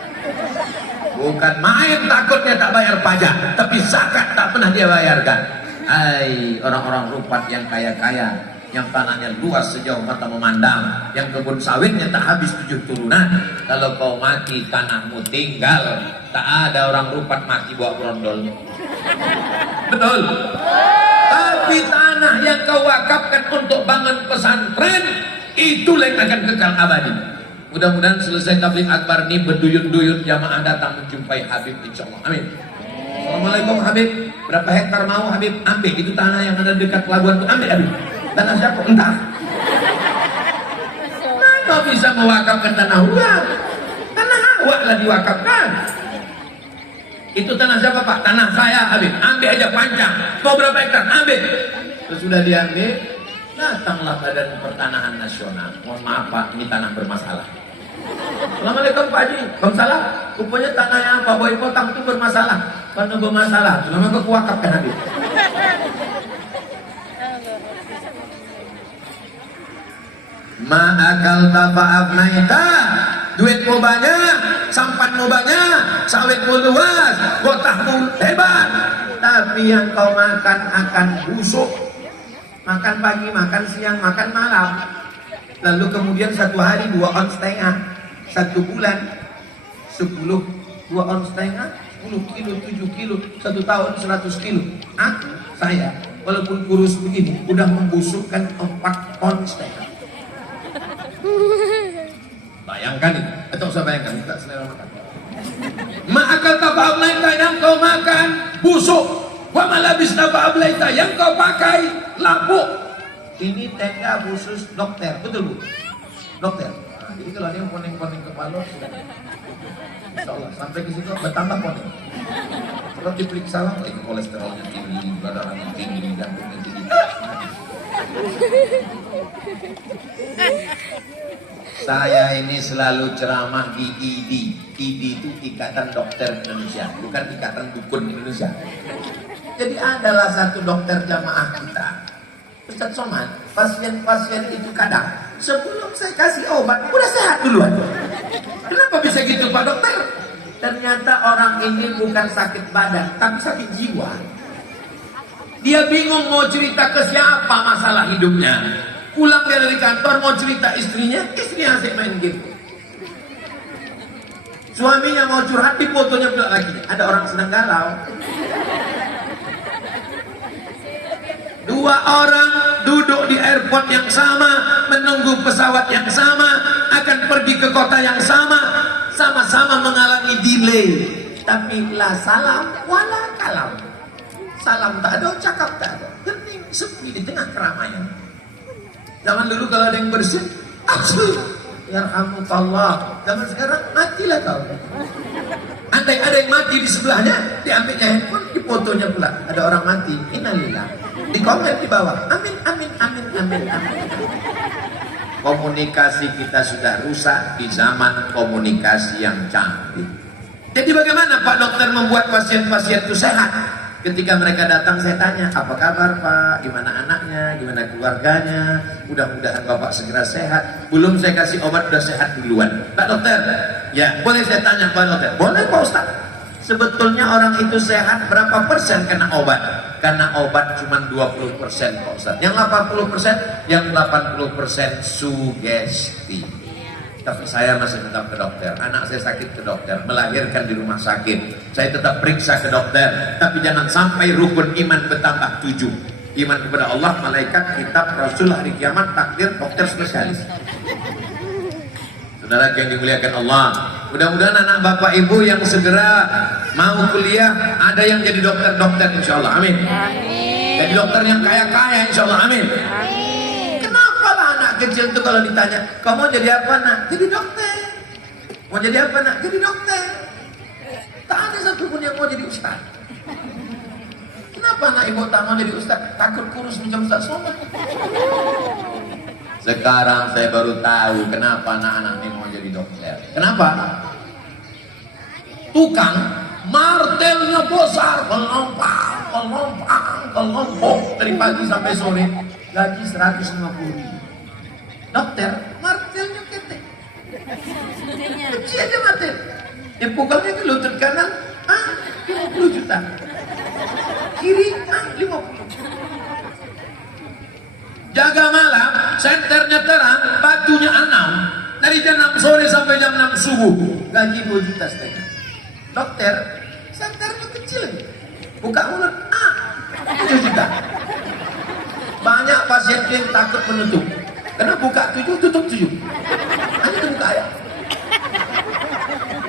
Bukan main takutnya tak bayar pajak, tapi zakat tak pernah dia bayarkan. Hai, orang-orang Rupat yang kaya-kaya, yang tanahnya luas sejauh mata memandang, yang kebun sawitnya tak habis 7 turunan. Kalau kau mati tanahmu tinggal, tak ada orang Rupat mati bawa brondol. Betul? Tapi tanah yang kau wakafkan untuk bangun pesantren, itulah yang akan kekal abadi. Mudah-mudahan selesai tabligh akbar ini berduyun-duyun jamaah datang menjumpai Habib insyaallah. Amin. Assalamualaikum Habib. Berapa hektar mau Habib? Ambil itu tanah yang ada dekat pelabuhan itu, ambil Habib. Tanah siapa? Entah. Kau bisa mewakafkan tanah awak? Tanah awak lah diwakafkan. Itu tanah siapa Pak? Tanah saya Habib. Ambil aja panjang. Mau berapa hektar? Ambil. Sesudah diambil, datanglah Badan Pertanahan Nasional. Mohon maaf Pak, ini tanah bermasalah. Assalamualaikum Pak Haji. Waalaikumsalam. Rupanya tanah yang Pak Boy potong itu bermasalah. Karena bermasalah, selama kau wakafkan Habib. Ma'akal tafa'abnaita. Duitmu banyak, sampatmu banyak, sawitmu luas, gotahmu hebat. Tapi yang kau makan akan busuk. Makan pagi, makan siang, makan malam. Lalu kemudian 1 hari 2 ons setengah, 1 bulan 10, 2 ons setengah, 10 kilo, 7 kilo, 1 tahun 100 kilo. Saya walaupun kurus begini udah membusukkan 4 ons setengah. Bayangkan itu, atau usah bayangkan, tak selera makan. Ma'akal tafa'ablaita, yang kau makan busuk. Wa malabis tafa'ablaita, yang kau pakai lapuk. Ini tenda khusus dokter, betul Bu? Dokter. Nah, jadi kalau dia poning-poning kepala sudah. Insyaallah sampai ke situ bertambah poning. Kalau diperiksa lah, kolesterolnya tinggi, berat badannya tinggi, jantungnya tinggi. Saya ini selalu ceramah di ID. ID itu Ikatan Dokter Indonesia, bukan Ikatan Dukun Indonesia. Jadi adalah satu dokter jamaah kita, Ustaz Somad, pasien-pasien itu kadang sebelum saya kasih obat udah sehat duluan. Kenapa bisa gitu Pak Dokter? Ternyata orang ini bukan sakit badan, tapi sakit jiwa. Dia bingung mau cerita ke siapa masalah hidupnya. Pulang dari kantor mau cerita istrinya asik main game. Suaminya mau curhat, di fotonya pula lagi. Ada orang sedang galau. 2 orang duduk di airport yang sama, menunggu pesawat yang sama, akan pergi ke kota yang sama, sama-sama mengalami delay. Tapi la salam wala kalam. Salam tak ada, cakap tak ada. Hening, sepi di tengah keramaian. Zaman dulu kalau ada yang bersih, ya Allah. Zaman sekarang matilah kau. Andai ada yang mati di sebelahnya, diambilnya handphone, difotonya pula. Ada orang mati, innalillah. Di komen di bawah, amin, amin, amin, amin, amin. Komunikasi kita sudah rusak di zaman komunikasi yang canggih. Jadi bagaimana Pak Dokter membuat pasien-pasien itu sehat? Ketika mereka datang saya tanya, apa kabar Pak? Gimana anaknya? Gimana keluarganya? Mudah-mudahan Bapak segera sehat. Belum saya kasih obat udah sehat duluan. Pak Dokter, ya boleh saya tanya Pak Dokter? Boleh Pak Ustaz. Sebetulnya orang itu sehat berapa persen kena obat? Karena obat cuma 20% Pak Ustaz. Yang 80%, yang 80% sugesti. Tapi saya masih tetap ke dokter. Anak saya sakit ke dokter, melahirkan di rumah sakit. Saya tetap periksa ke dokter. Tapi jangan sampai rukun iman bertambah 7. Iman kepada Allah, malaikat, kitab, rasul, hari kiamat, takdir, dokter spesialis. Saudara yang dimuliakan Allah, mudah-mudahan anak bapak ibu yang segera mau kuliah ada yang jadi dokter-dokter insya Allah, amin. Jadi dokter yang kaya-kaya insya Allah, amin. Kenapa lah anak kecil itu kalau ditanya, kamu mau jadi apa nak? Jadi dokter. Mau jadi apa nak? Jadi dokter. Tak ada satupun yang mau jadi ustaz. Kenapa anak ibu tak mau jadi ustaz? Takut kurus macam Ustaz Somad. Sekarang saya baru tahu kenapa anak-anak ini mau jadi dokter. Kenapa? Tukang martelnya besar, kelompok dari pagi sampai sore, gaji 150.000. Dokter, martelnya ketek. Kecil aja martel. Yang pukulnya ke lutut kanan, 50 juta. Kiri, 50. Jaga malam, senternya terang, batunya 6. Dari jam 6 sore sampai jam 6 subuh. Gaji 2,5 juta. Dokter, senternya kecil. Buka mulut, 7 juta. Banyak pasien yang takut menutup. Karena buka 7, tutup 7. Hanya itu buka ayat.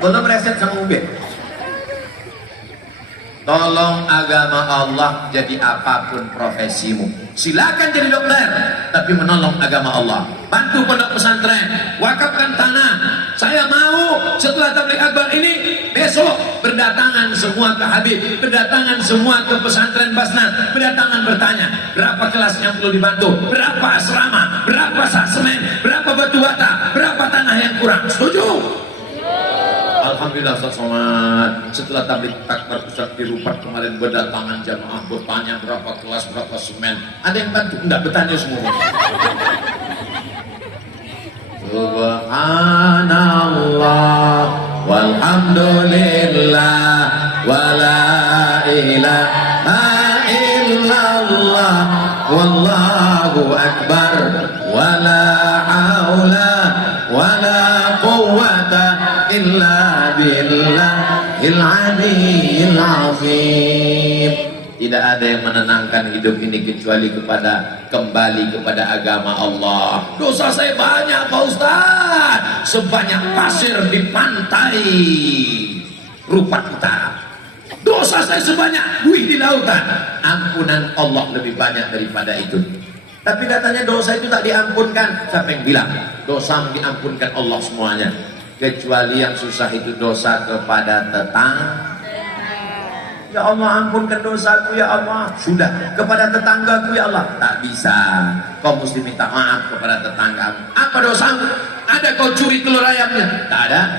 Belum reset sama ubed. Tolong agama Allah jadi apapun profesimu. Silakan jadi dokter, tapi menolong agama Allah. Bantu pondok pesantren, wakafkan tanah. Saya mau setelah tabligh akbar ini besok berdatangan semua ke Habib, berdatangan semua ke pesantren Basnas, berdatangan bertanya berapa kelas yang perlu dibantu, berapa asrama, berapa semen, berapa batu bata, berapa tanah yang kurang. Setuju? Alhamdulillah Ustaz Somad. Setelah tabligh akbar Ustaz di Rupat kemarin berdatangan jamaah bertanya berapa kelas, berapa semen. Ada yang bantu? Enggak, bertanya semua. Subhanallah walhamdulillah wala ilaha illallah wallahu akbar wala haula wala quwwata illa billahil aliyyil azim. Tidak ada yang menenangkan hidup ini kecuali kembali kepada agama Allah. Dosa saya banyak Pak Ustaz, sebanyak pasir di pantai Rupat Utara. Dosa saya sebanyak buih di lautan. Ampunan Allah lebih banyak daripada itu. Tapi katanya dosa itu tak diampunkan. Siapa yang bilang? Dosa diampunkan Allah semuanya. Kecuali yang susah itu dosa kepada tetangga. Ya Allah, ampunkan dosaku ya Allah. Sudah. Kepada tetanggaku ya Allah, tak bisa. Kau mesti minta maaf kepada tetanggamu. Apa dosamu? Ada kau curi telur ayamnya? Tak ada.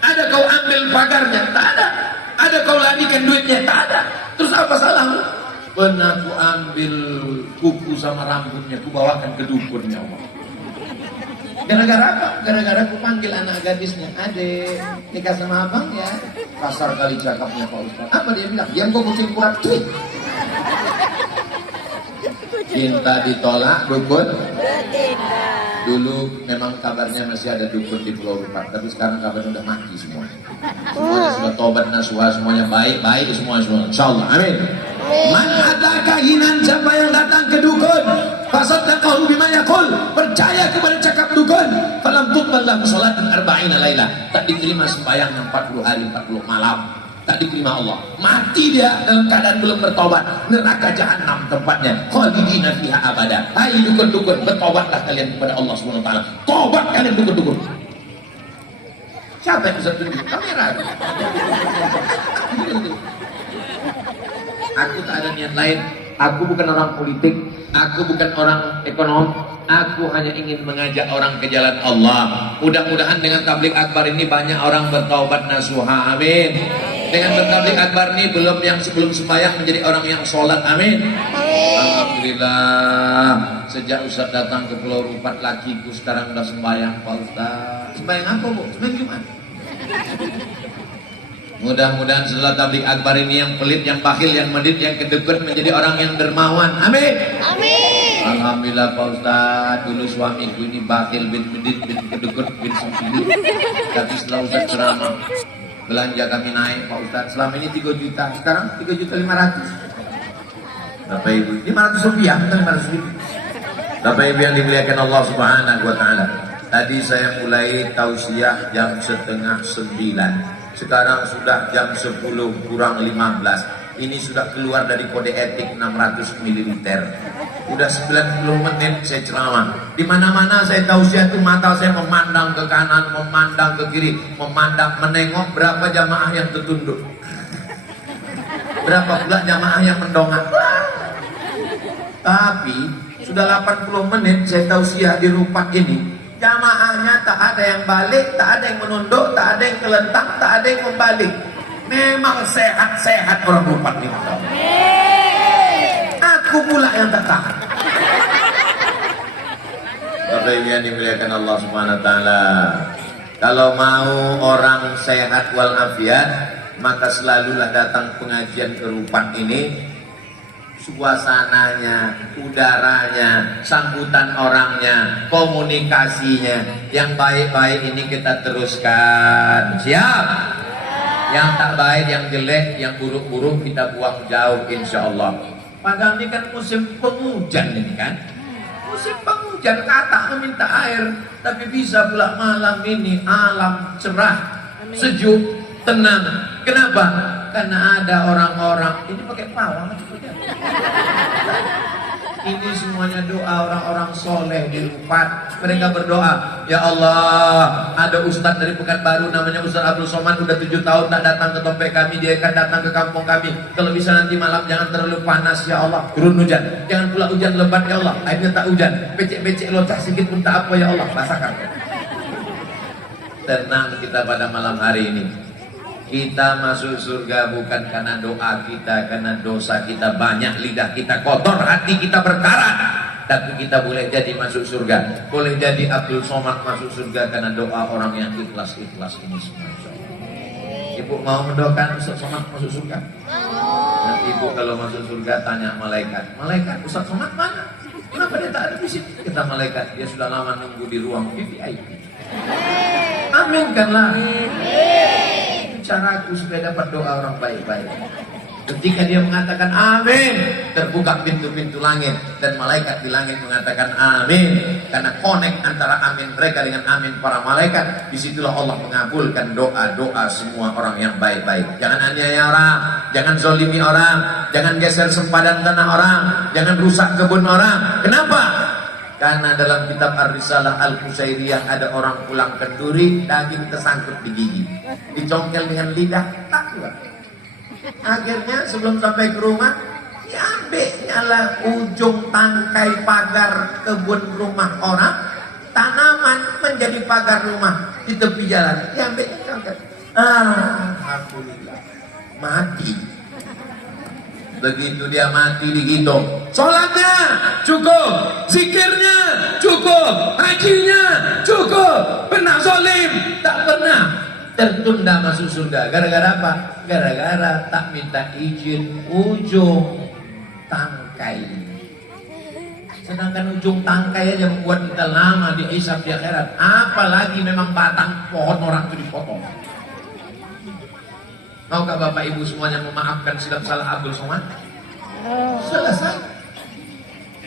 Ada kau ambil pagarnya? Tak ada. Ada kau larikan duitnya? Tak ada. Terus apa salahmu? Pernah ku ambil kuku sama rambutnya, ku bawakan ke dukun ya Allah. Gara-gara apa? Gara-gara aku panggil anak gadisnya, adek, nikah sama abang ya. Kasar kali cakapnya Pak Ustaz. Apa dia bilang? Yang kau kucing kurang cuy. Cinta ditolak, dukun. Dulu memang kabarnya masih ada dukun di Pulau Rupat, tapi sekarang kabarnya udah mati semuanya. Semuanya sudah tobat nasuha, semuanya baik semua. Insyaallah, amin. Man ataka hinan, siapa yang datang ke dukun, fasaddaqahu bima yaqul, percaya kepada cakap dukun, falam tuqbal lahu salatun 40 laila, tak diterima sembahyang 40 hari 40 malam, tak diterima Allah. Mati dia dalam keadaan belum bertobat, neraka jahanam tempatnya, khalidina fiha abada. Hai dukun-dukun, bertobatlah kalian kepada Allah Subhanahu wa taala. Tobat kalian dukun-dukun. Siapa yang bisa tunjuk? Kamera. Aku tak ada niat lain. Aku bukan orang politik. Aku bukan orang ekonom. Aku hanya ingin mengajak orang ke jalan Allah. Mudah-mudahan dengan tablik akbar ini banyak orang bertaubat nasuha. Amin. Dengan bertablik akbar ini belum yang sebelum sembahyang menjadi orang yang sholat. Amin. Alhamdulillah. Sejak Ustaz datang ke Pulau Rupat, lakiku sekarang udah sembahyang, Pak Ustaz. Sembahyang apa, Bu? Sembahyang Jumat. Mudah-mudahan setelah tablik akbar ini yang pelit, yang bakhil, yang medit, yang kedekut menjadi orang yang dermawan. Amin. Amin. Alhamdulillah Pak Ustaz. Dulu suamiku ini bakhil bin medit bin kedekut bin sempit. Tapi setelah Ustaz ceramah, belanja kami naik Pak Ustaz. Selama ini 3 juta, sekarang 3.500.000. Bapak Ibu, 500 rupiah, bukan 500 ribu. Bapak Ibu yang dimuliakan Allah Subhanahu wa Ta'ala. Tadi saya mulai tausiah jam 8:30. Sekarang sudah jam 10 kurang 15. Ini sudah keluar dari kode etik 600 ml. Udah 90 menit saya ceramah. Di mana-mana saya tausiah itu mata saya memandang ke kanan, memandang ke kiri, memandang, menengok berapa jamaah yang tertunduk. Berapa pula jamaah yang mendongak. Tapi sudah 80 menit saya tausiah di Rupat ini. Jamaahnya tak ada yang balik, tak ada yang menunduk, tak ada yang kelentang, tak ada yang membalik. Memang sehat-sehat orang Rupat ini. Aku pula yang tak tahan. Bapak Ibu yang dimuliakan Allah Subhanahu wa Ta'ala. Kalau mau orang sehat walafiat, maka selalulah datang pengajian ke Rupat ini. Suasananya, udaranya, sambutan orangnya, komunikasinya yang baik-baik ini kita teruskan. Siap? Yang tak baik, yang jelek, yang buruk-buruk kita buang jauh insya Allah. Padahal ini kan musim penghujan ini kan. Musim penghujan, kata meminta air, tapi bisa pula malam ini alam cerah, sejuk, tenang. Kenapa? Karena ada orang-orang ini pakai pawang. Ini semuanya doa orang-orang soleh di Rupat. Mereka berdoa, ya Allah, ada ustadz dari Pekanbaru namanya Ustaz Abdul Somad, udah 7 tahun tak datang ke topik kami. Dia akan datang ke kampung kami. Kalau bisa nanti malam jangan terlalu panas ya Allah, turun hujan. Jangan pula hujan lebat ya Allah, akhirnya tak hujan. Becek-becek locah sedikit pun tak apa ya Allah, basahkan. Tenang kita pada malam hari ini. Kita masuk surga bukan karena doa kita, karena dosa kita banyak, lidah kita kotor, hati kita berkarat. Tapi kita boleh jadi masuk surga. Boleh jadi Abdul Somad masuk surga karena doa orang yang ikhlas-ikhlas ini semua. Ibu mau mendoakan Ustaz Somad masuk surga? Nanti ibu kalau masuk surga tanya malaikat, malaikat Ustaz Somad mana? Kenapa dia tak ada di sini? Kita malaikat, dia sudah lama nunggu di ruang VIP. Amin kanlah. Caraku supaya dapat doa orang baik-baik. Ketika dia mengatakan amin, terbuka pintu-pintu langit dan malaikat di langit mengatakan amin. Karena connect antara amin mereka dengan amin para malaikat. Disitulah Allah mengabulkan doa-doa semua orang yang baik-baik. Jangan aniaya orang, jangan zolimi orang, jangan geser sempadan tanah orang, jangan rusak kebun orang. Kenapa? Karena dalam kitab Ar-Risalah Al-Qusairiyah ada orang pulang kenduri, daging tersangkut di gigi, dicongkel dengan lidah, tak kuat. Akhirnya sebelum sampai ke rumah, diambil nyala ujung tangkai pagar kebun rumah orang, tanaman menjadi pagar rumah di tepi jalan. Diambil congkel. Alhamdulillah, mati. Begitu dia mati dihitung, sholatnya cukup, zikirnya cukup, hajinya cukup, pernah zolim, tak pernah tertunda masuk surga. Gara-gara apa? Gara-gara tak minta izin ujung tangkai. Sedangkan ujung tangkai aja membuat kita lama dihisab di akhirat. Apalagi memang batang pohon orang itu dipotong. Maukah Bapak Ibu semuanya memaafkan silap salah Abdul Somad? Selesai.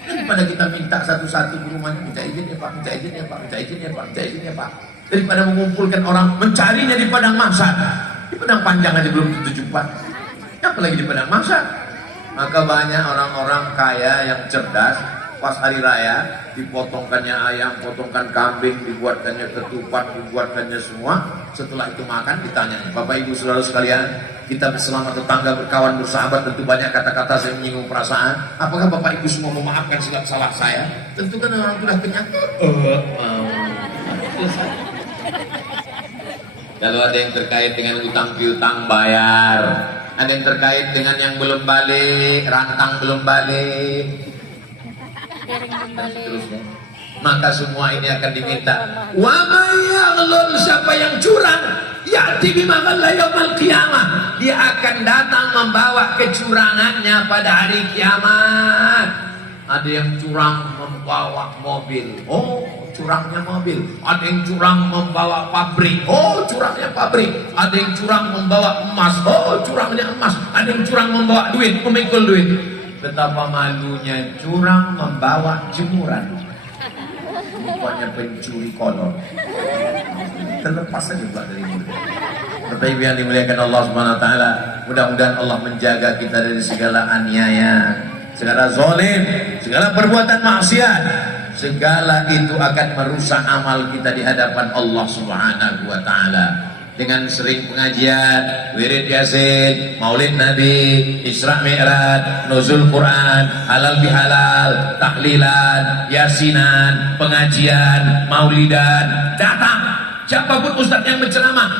Daripada kita minta satu-satu di rumahnya, minta izin ya Pak, minta izin ya Pak, minta izin ya Pak, minta izin ya Pak. Daripada mengumpulkan orang, mencarinya di padang mahsyar. Di padang panjang aja belum tentu jumpa. Apalagi di padang mahsyar. Maka banyak orang-orang kaya yang cerdas, pas hari raya dipotongkannya ayam, potongkan kambing, dibuatkannya ketupat, dibuatkannya semua. Setelah itu makan ditanya, Bapak Ibu saudara sekalian, kita bersama tetangga, berkawan, bersahabat, tentu banyak kata-kata saya menyinggung perasaan. Apakah Bapak Ibu semua memaafkan segala salah saya? Tentu kan orang sudah kenyang. Kalau ada yang terkait dengan utang piutang bayar, ada yang terkait dengan yang belum balik, rantang belum balik, seterusnya. Maka semua ini akan diminta. Wa may yaghlul, siapa yang curang, ya'ti bima ghalla yaumil qiyamah, dia akan datang membawa kecurangannya pada hari kiamat. Ada yang curang membawa mobil, oh curangnya mobil. Ada yang curang membawa pabrik, oh curangnya pabrik. Ada yang curang membawa emas, oh curangnya emas. Ada yang curang membawa duit, memikul duit. Betapa malunya curang membawa jemuran. Rupanya pencuri kolor. Terlepas saja pula dari mulut. Bapak Ibu yang dimuliakan Allah Subhanahu wa taala, mudah-mudahan Allah menjaga kita dari segala aniaya, segala zalim, segala perbuatan maksiat. Segala itu akan merusak amal kita di hadapan Allah Subhanahu wa taala. Dengan sering pengajian, wirid yasin, maulid nabi, Isra Mi'raj, nuzul Quran, halal bihalal, tahlilan, yasinan, pengajian, maulidan, datang. Siapapun ustaz yang menceramah,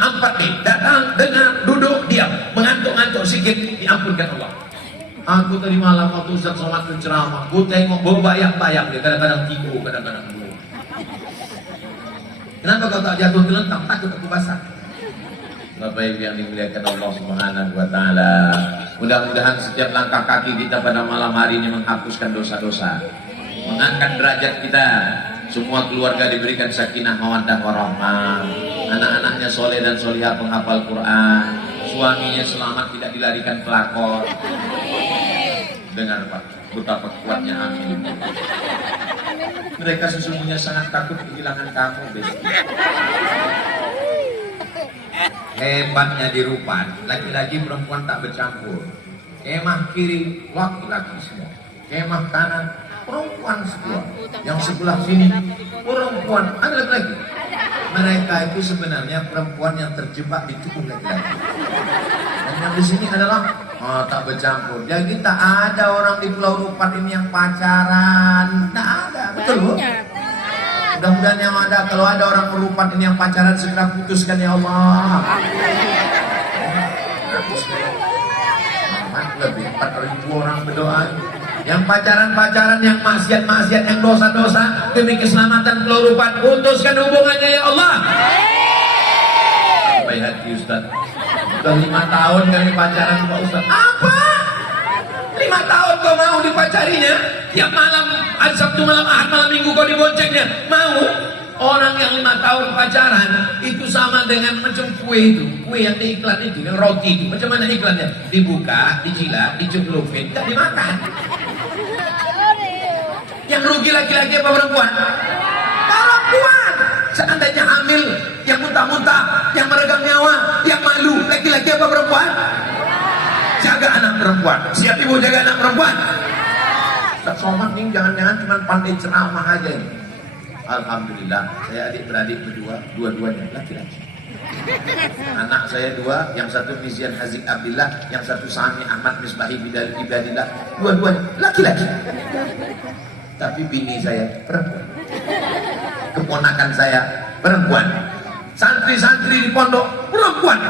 datang, dengar, duduk, diam, mengantuk-ngantuk sikit, diampunkan Allah. Aku tadi malam waktu Ustaz Somad menceramah, aku tengok bawa bayang-bayang, dia kadang-kadang tidur, kadang-kadang dulu. Kenapa kau tak jatuh gelentang? Takut aku basah. Bapak Ibu yang dimuliakan Allah Subhanahu wa taala, mudah-mudahan setiap langkah kaki kita pada malam hari ini menghapuskan dosa-dosa, mengangkat derajat kita. Semua keluarga diberikan sakinah mawaddah warahmah, anak-anaknya soleh dan solihah penghafal Quran, suaminya selamat tidak dilarikan pelakor. Dengar Pak, betapa kuatnya amin. Mereka sesungguhnya sangat takut kehilangan kamu besok. Hebatnya di Rupan, laki-laki perempuan tak bercampur. Kemah kiri laki-laki semua, kemah kanan perempuan semua. Yang sebelah sini perempuan, ada laki-laki. Mereka itu sebenarnya perempuan yang terjebak di tubuh laki-laki. Dan yang di sini adalah tak bercampur. Jadi tak ada orang di Pulau Rupan ini yang pacaran. Tak ada, betul Bu? Mudah-mudahan yang ada, kalau ada orang Rupan ini yang pacaran, segera putuskan ya Allah. Lebih 4.000 orang berdoa. Yang pacaran-pacaran, yang maksiat-maksiat, yang dosa-dosa, demi keselamatan Pulau Rupan, putuskan hubungannya ya Allah. Baik hati Ustaz. Sudah 5 tahun kami pacaran Pak Ustaz. Apa? 5 tahun kau mau dipacarinya? Tiap malam, hari Sabtu malam, Ahad malam Minggu kau diboncengnya? Mau? Orang yang 5 tahun pacaran itu sama dengan macam kue itu, kue yang di iklan itu, yang roti itu. Macam mana iklannya? Dibuka, dijilat, diceplupin, tak dimakan. Yang rugi laki-laki apa perempuan? Perempuan. Seandainya hamil, yang muntah-muntah, yang meregang nyawa, yang malu, laki-laki apa perempuan? Jaga anak perempuan. Siap ibu jaga anak perempuan? Ustaz Somad nih jangan-jangan cuma pandai ceramah aja nih. Alhamdulillah, saya adik-beradik berdua, dua-duanya laki-laki. Anak saya 2, yang satu Mizian Hazik Abdillah, yang satu Sami Ahmad Misbahi Ibadillah, dua-duanya laki-laki. Tapi bini saya perempuan, keponakan saya perempuan, santri-santri di pondok perempuan.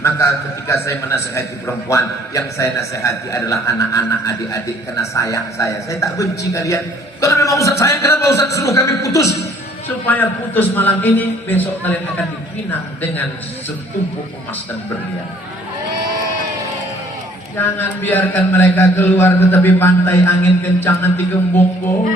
Maka ketika saya menasihati perempuan, yang saya nasihati adalah anak-anak, adik-adik, karena sayang saya tak benci kalian. Kalau memang Ustaz sayang, kenapa Ustaz suruh kami putus? Supaya putus malam ini, besok kalian akan dipinang dengan setumpuk emas dan berlian. Jangan biarkan mereka keluar ke tepi pantai, angin kencang nanti gembok.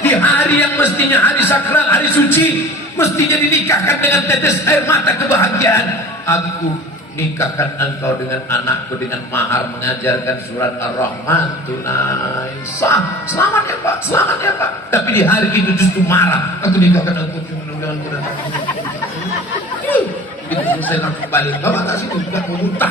Di hari yang mestinya hari sakral, hari suci, mestinya dinikahkan dengan tetes air mata kebahagiaan. Aku nikahkan engkau dengan anakku dengan mahar mengajarkan surat Ar-Rahman tunai. Sah, selamat ya Pak, selamat ya Pak. Tapi di hari itu justru marah. Aku nikahkan engkau dengan itu selesai langsung balik. Bapak tak situ juga mau muntah.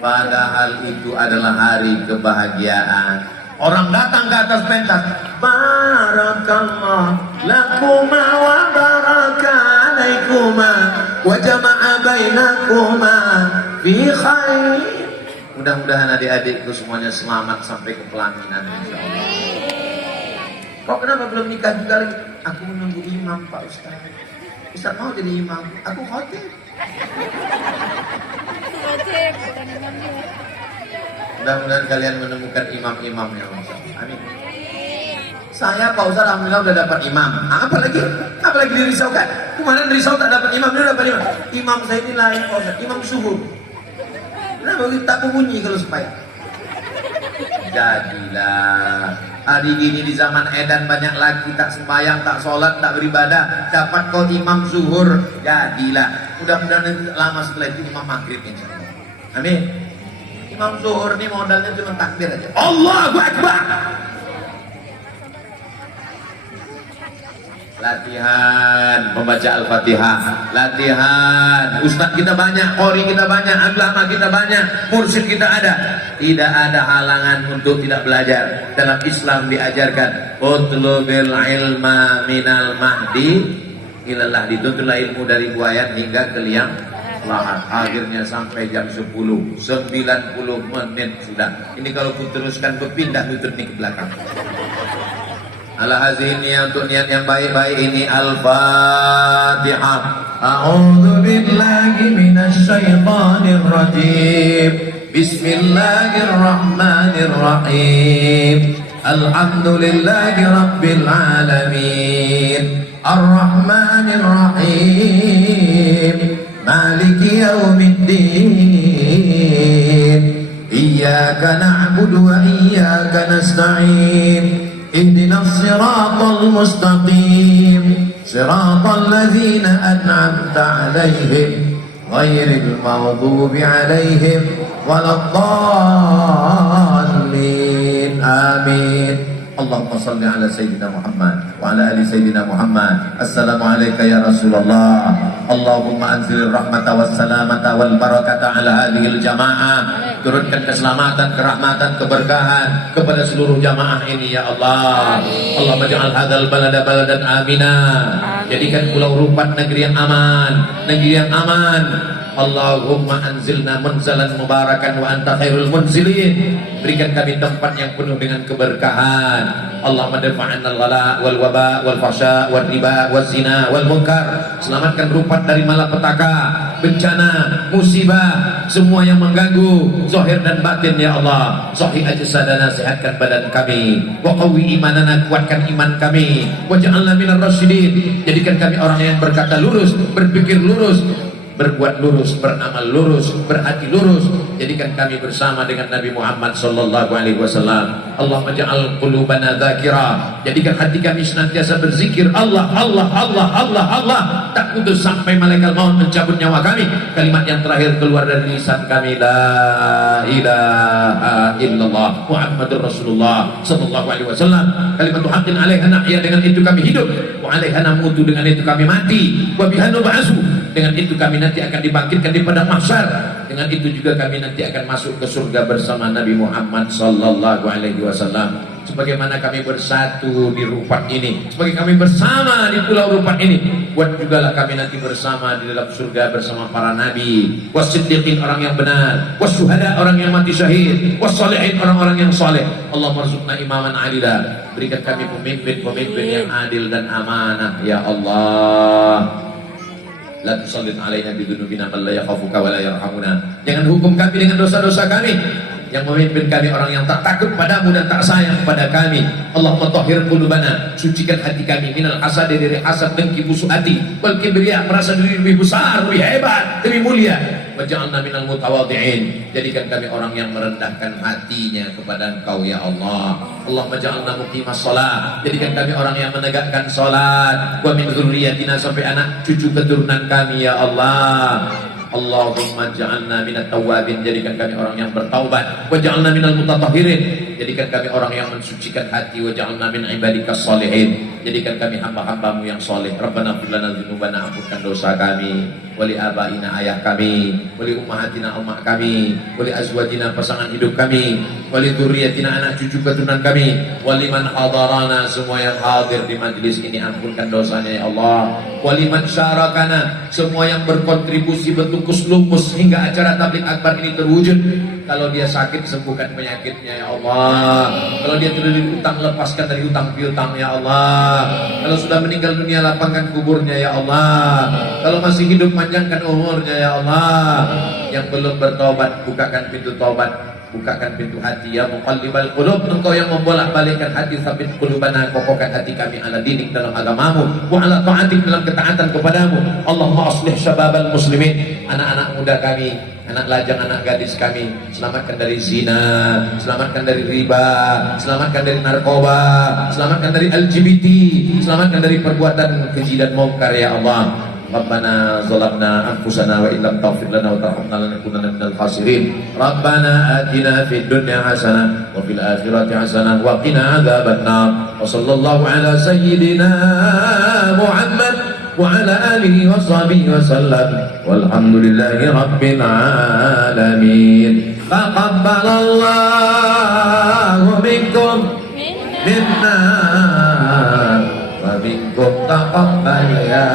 Padahal itu adalah hari kebahagiaan. Orang datang ke atas pentas, barakallah lakuma wa baraka alaikuma wa jama'a bainakuma fi khair. Mudah-mudahan adik-adikku semuanya selamat sampai ke pelaminan, insyaallah. Kok kenapa belum nikah juga lagi? Aku menunggu imam, Pak Ustaz. Ustaz mau jadi imam, aku khotib. Mudah-mudahan kalian menemukan imam-imamnya. Amin. Saya Pak Ustaz alhamdulillah udah dapat imam. Apalagi dirisaukan. Kemarin risau tak dapat imam, dia dapat imam. Imam saya ini lain Pak Ustaz, imam subuh. Kenapa tak berbunyi kalau supaya? Jadilah hari ini di zaman edan banyak lagi tak sembahyang, tak sholat, tak beribadah. Dapat kau imam zuhur, jadilah. Mudah-mudahan lama setelah itu imam maghrib insyaallah. Amin. Imam zuhur ini modalnya cuma takbir aja. Allahu Akbar. Latihan membaca Al-Fatihah, latihan. Ustaz kita banyak, qori kita banyak, ulama kita banyak, mursyid kita ada. Tidak ada halangan untuk tidak belajar. Dalam Islam diajarkan utlubil ilma minal mahdi ilallah, dituntutlah ilmu dari buayan hingga ke liang lahat. Akhirnya sampai jam 10, 90 menit sudah. Ini kalau kuteruskan berpindah lutut ini ke belakang. Ala hazini untuk niat yang baik-baik ini. Al-Fatihah. A'udzu billahi minasy syaithanir rajim. Bismillahirrahmanirrahim. Alhamdulillahi rabbil alamin. Ar-Rahmanir Rahim. Maliki yaumiddin. Iyyaka na'budu wa iyyaka nasta'in. اهدنا الصراط المستقيم صراط الذين أنعمت عليهم غير المغضوب عليهم ولا الضالين آمين. اللهم صل على سيدنا محمد وعلى آل سيدنا محمد. السلام عليك يا رسول الله. اللهم أنزل الرحمة والسلامة والبركة على هذه الجماعة. Turunkan keselamatan, kerahmatan, keberkahan kepada seluruh jamaah ini ya Allah. Allahumma ja'al hadzal balada baladan amina. Jadikan Pulau Rupat negeri yang aman, negeri yang aman. Allahumma anzilna munzalan mubarakan wa anta khairul munzilin. Berikan kami tempat yang penuh dengan keberkahan. Allahumma dafa'anna al-ghala wal waba wal fahsya wal riba wal zina wal munkar. Selamatkan Rupat dari malapetaka, bencana, musibah, semua yang mengganggu zahir dan batin ya Allah. Sahih ajsadana, sehatkan badan kami. Wa qawwi imanana, kuatkan iman kami. Waj'alna minar rasyidin. Jadikan kami orang yang berkata lurus, berpikir lurus, berbuat lurus, beramal lurus, berhati lurus. Jadikan kami bersama dengan Nabi Muhammad sallallahu alaihi wasallam. Allahumma ja'al qulubana dzakira. Jadikan hati kami senantiasa berzikir Allah, Allah, Allah, Allah, Allah. Tak putus sampai malaikat maut mencabut nyawa kami. Kalimat yang terakhir keluar dari lisan kami, la ilaha illallah Muhammadur Rasulullah sallallahu alaihi wasallam. Kalimat haqqin 'alaiha nahya, dengan itu kami hidup. Wa 'alaiha namutu, dengan itu kami mati. Wa biha nub'atsu, dengan itu kami nanti akan dibangkitkan di padang mahsyar. Dengan itu juga kami nanti akan masuk ke surga bersama Nabi Muhammad sallallahu alaihi wasallam. Sebagaimana kami bersatu di Rupat ini, sebagai kami bersama di Pulau Rupat ini, buat jugalah kami nanti bersama di dalam surga bersama para nabi, wasiddiqin, orang yang benar, wasyuhada, orang yang mati syahid, wassalihin, orang-orang yang saleh. Allah marzuqna imaman adila. Berikan kami pemimpin-pemimpin yang adil dan amanah ya Allah. La tusallit alaina bidunubina man la yakhafuka wa la yarhamuna. Jangan hukum kami dengan dosa-dosa kami. Yang memimpin kami orang yang tak takut padamu dan tak sayang kepada kami. Allahumma tahhir qulubana, sucikan hati kami minal hasad, dari hasad, dengki, busuk hati, wal kibriya, merasa diri lebih besar, lebih hebat, lebih mulia. Waj'alna minal mutawadhi'in. Jadikan kami orang yang merendahkan hatinya kepada Engkau ya Allah. Allahumma ja'alna muqimas shalah. Jadikan kami orang yang menegakkan salat. Wa min dzurriyyatina, sampai anak cucu keturunan kami ya Allah. Allahumma ja'alna minat tawabin. Jadikan kami orang yang bertaubat. Wa ja'alna minal mutatahhirin. Jadikan kami orang yang mensucikan hati. Wa ja'alna min ibadikas shalihin. jadikan kami hamba-hambamu yang soleh. Rabbana fir lana dzunubana, ampunkan dosa kami, wali abaina ayah kami, wali ummahatina umat kami, wali azwajina pasangan hidup kami, wali dzurriyyatina anak cucu keturunan kami, wali man hadarana, semua yang hadir di majelis ini ampunkan dosanya ya Allah. Wali man syarakana, semua yang berkontribusi bertukus lumus hingga acara tabligh akbar ini terwujud. Kalau dia sakit, sembuhkan penyakitnya ya Allah. Kalau dia terlilit utang, lepaskan dari utang piutang ya Allah. Kalau sudah meninggal dunia, lapangkan kuburnya ya Allah. Kalau masih hidup, panjangkan umurnya ya Allah. Yang belum bertobat, bukakan pintu tobat, bukakan pintu hati ya muqallibal qulub. Engkau yang membolak-balikkan hati, sabit qulubana, kokohkan hati kami ala dinik, dalam agamamu, wa ala ta'atik, dalam ketaatan kepadamu. Allahumma aslih syababal muslimin, anak-anak muda kami, anak lajang, anak gadis kami, selamatkan dari zina, selamatkan dari riba, selamatkan dari narkoba, selamatkan dari LGBT, selamatkan dari perbuatan keji dan mungkar ya Allah. Rabbana zalamna anfusana wa illam taghfir lana wa tarhamna lanakunanna minal khasirin. Rabbana atina fid dunya hasanah wa fil akhirati hasanah wa qina adzabannar. Wa sallallahu ala sayyidina Muhammad wa ala alihi wa sahbihi wa sallam. Walhamdulillahi rabbil alamin. Taqabbalallahu minkum minna wa minkum taqabbal ya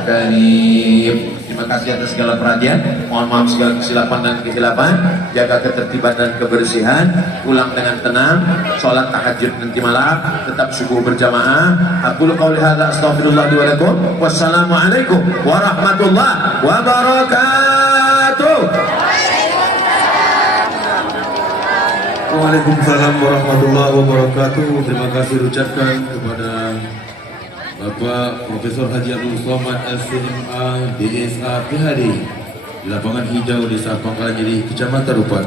karim. Terima kasih atas segala perhatian. Mohon maaf segala kesilapan dan kehilafan. Jaga ketertiban dan kebersihan. Pulang dengan tenang. Sholat tahajud nanti malam. Tetap subuh berjamaah. Aqulu qouli hadza astaghfirullah li wa lakum. Wassalamualaikum warahmatullahi wabarakatuh. Waalaikumsalam warahmatullahi wabarakatuh. Terima kasih ucapkan kepada Bapak Profesor Haji Abdul Somad SMA DSA PhD di lapangan hijau Desa Pangkalan Jadi, Kecamatan Rupan.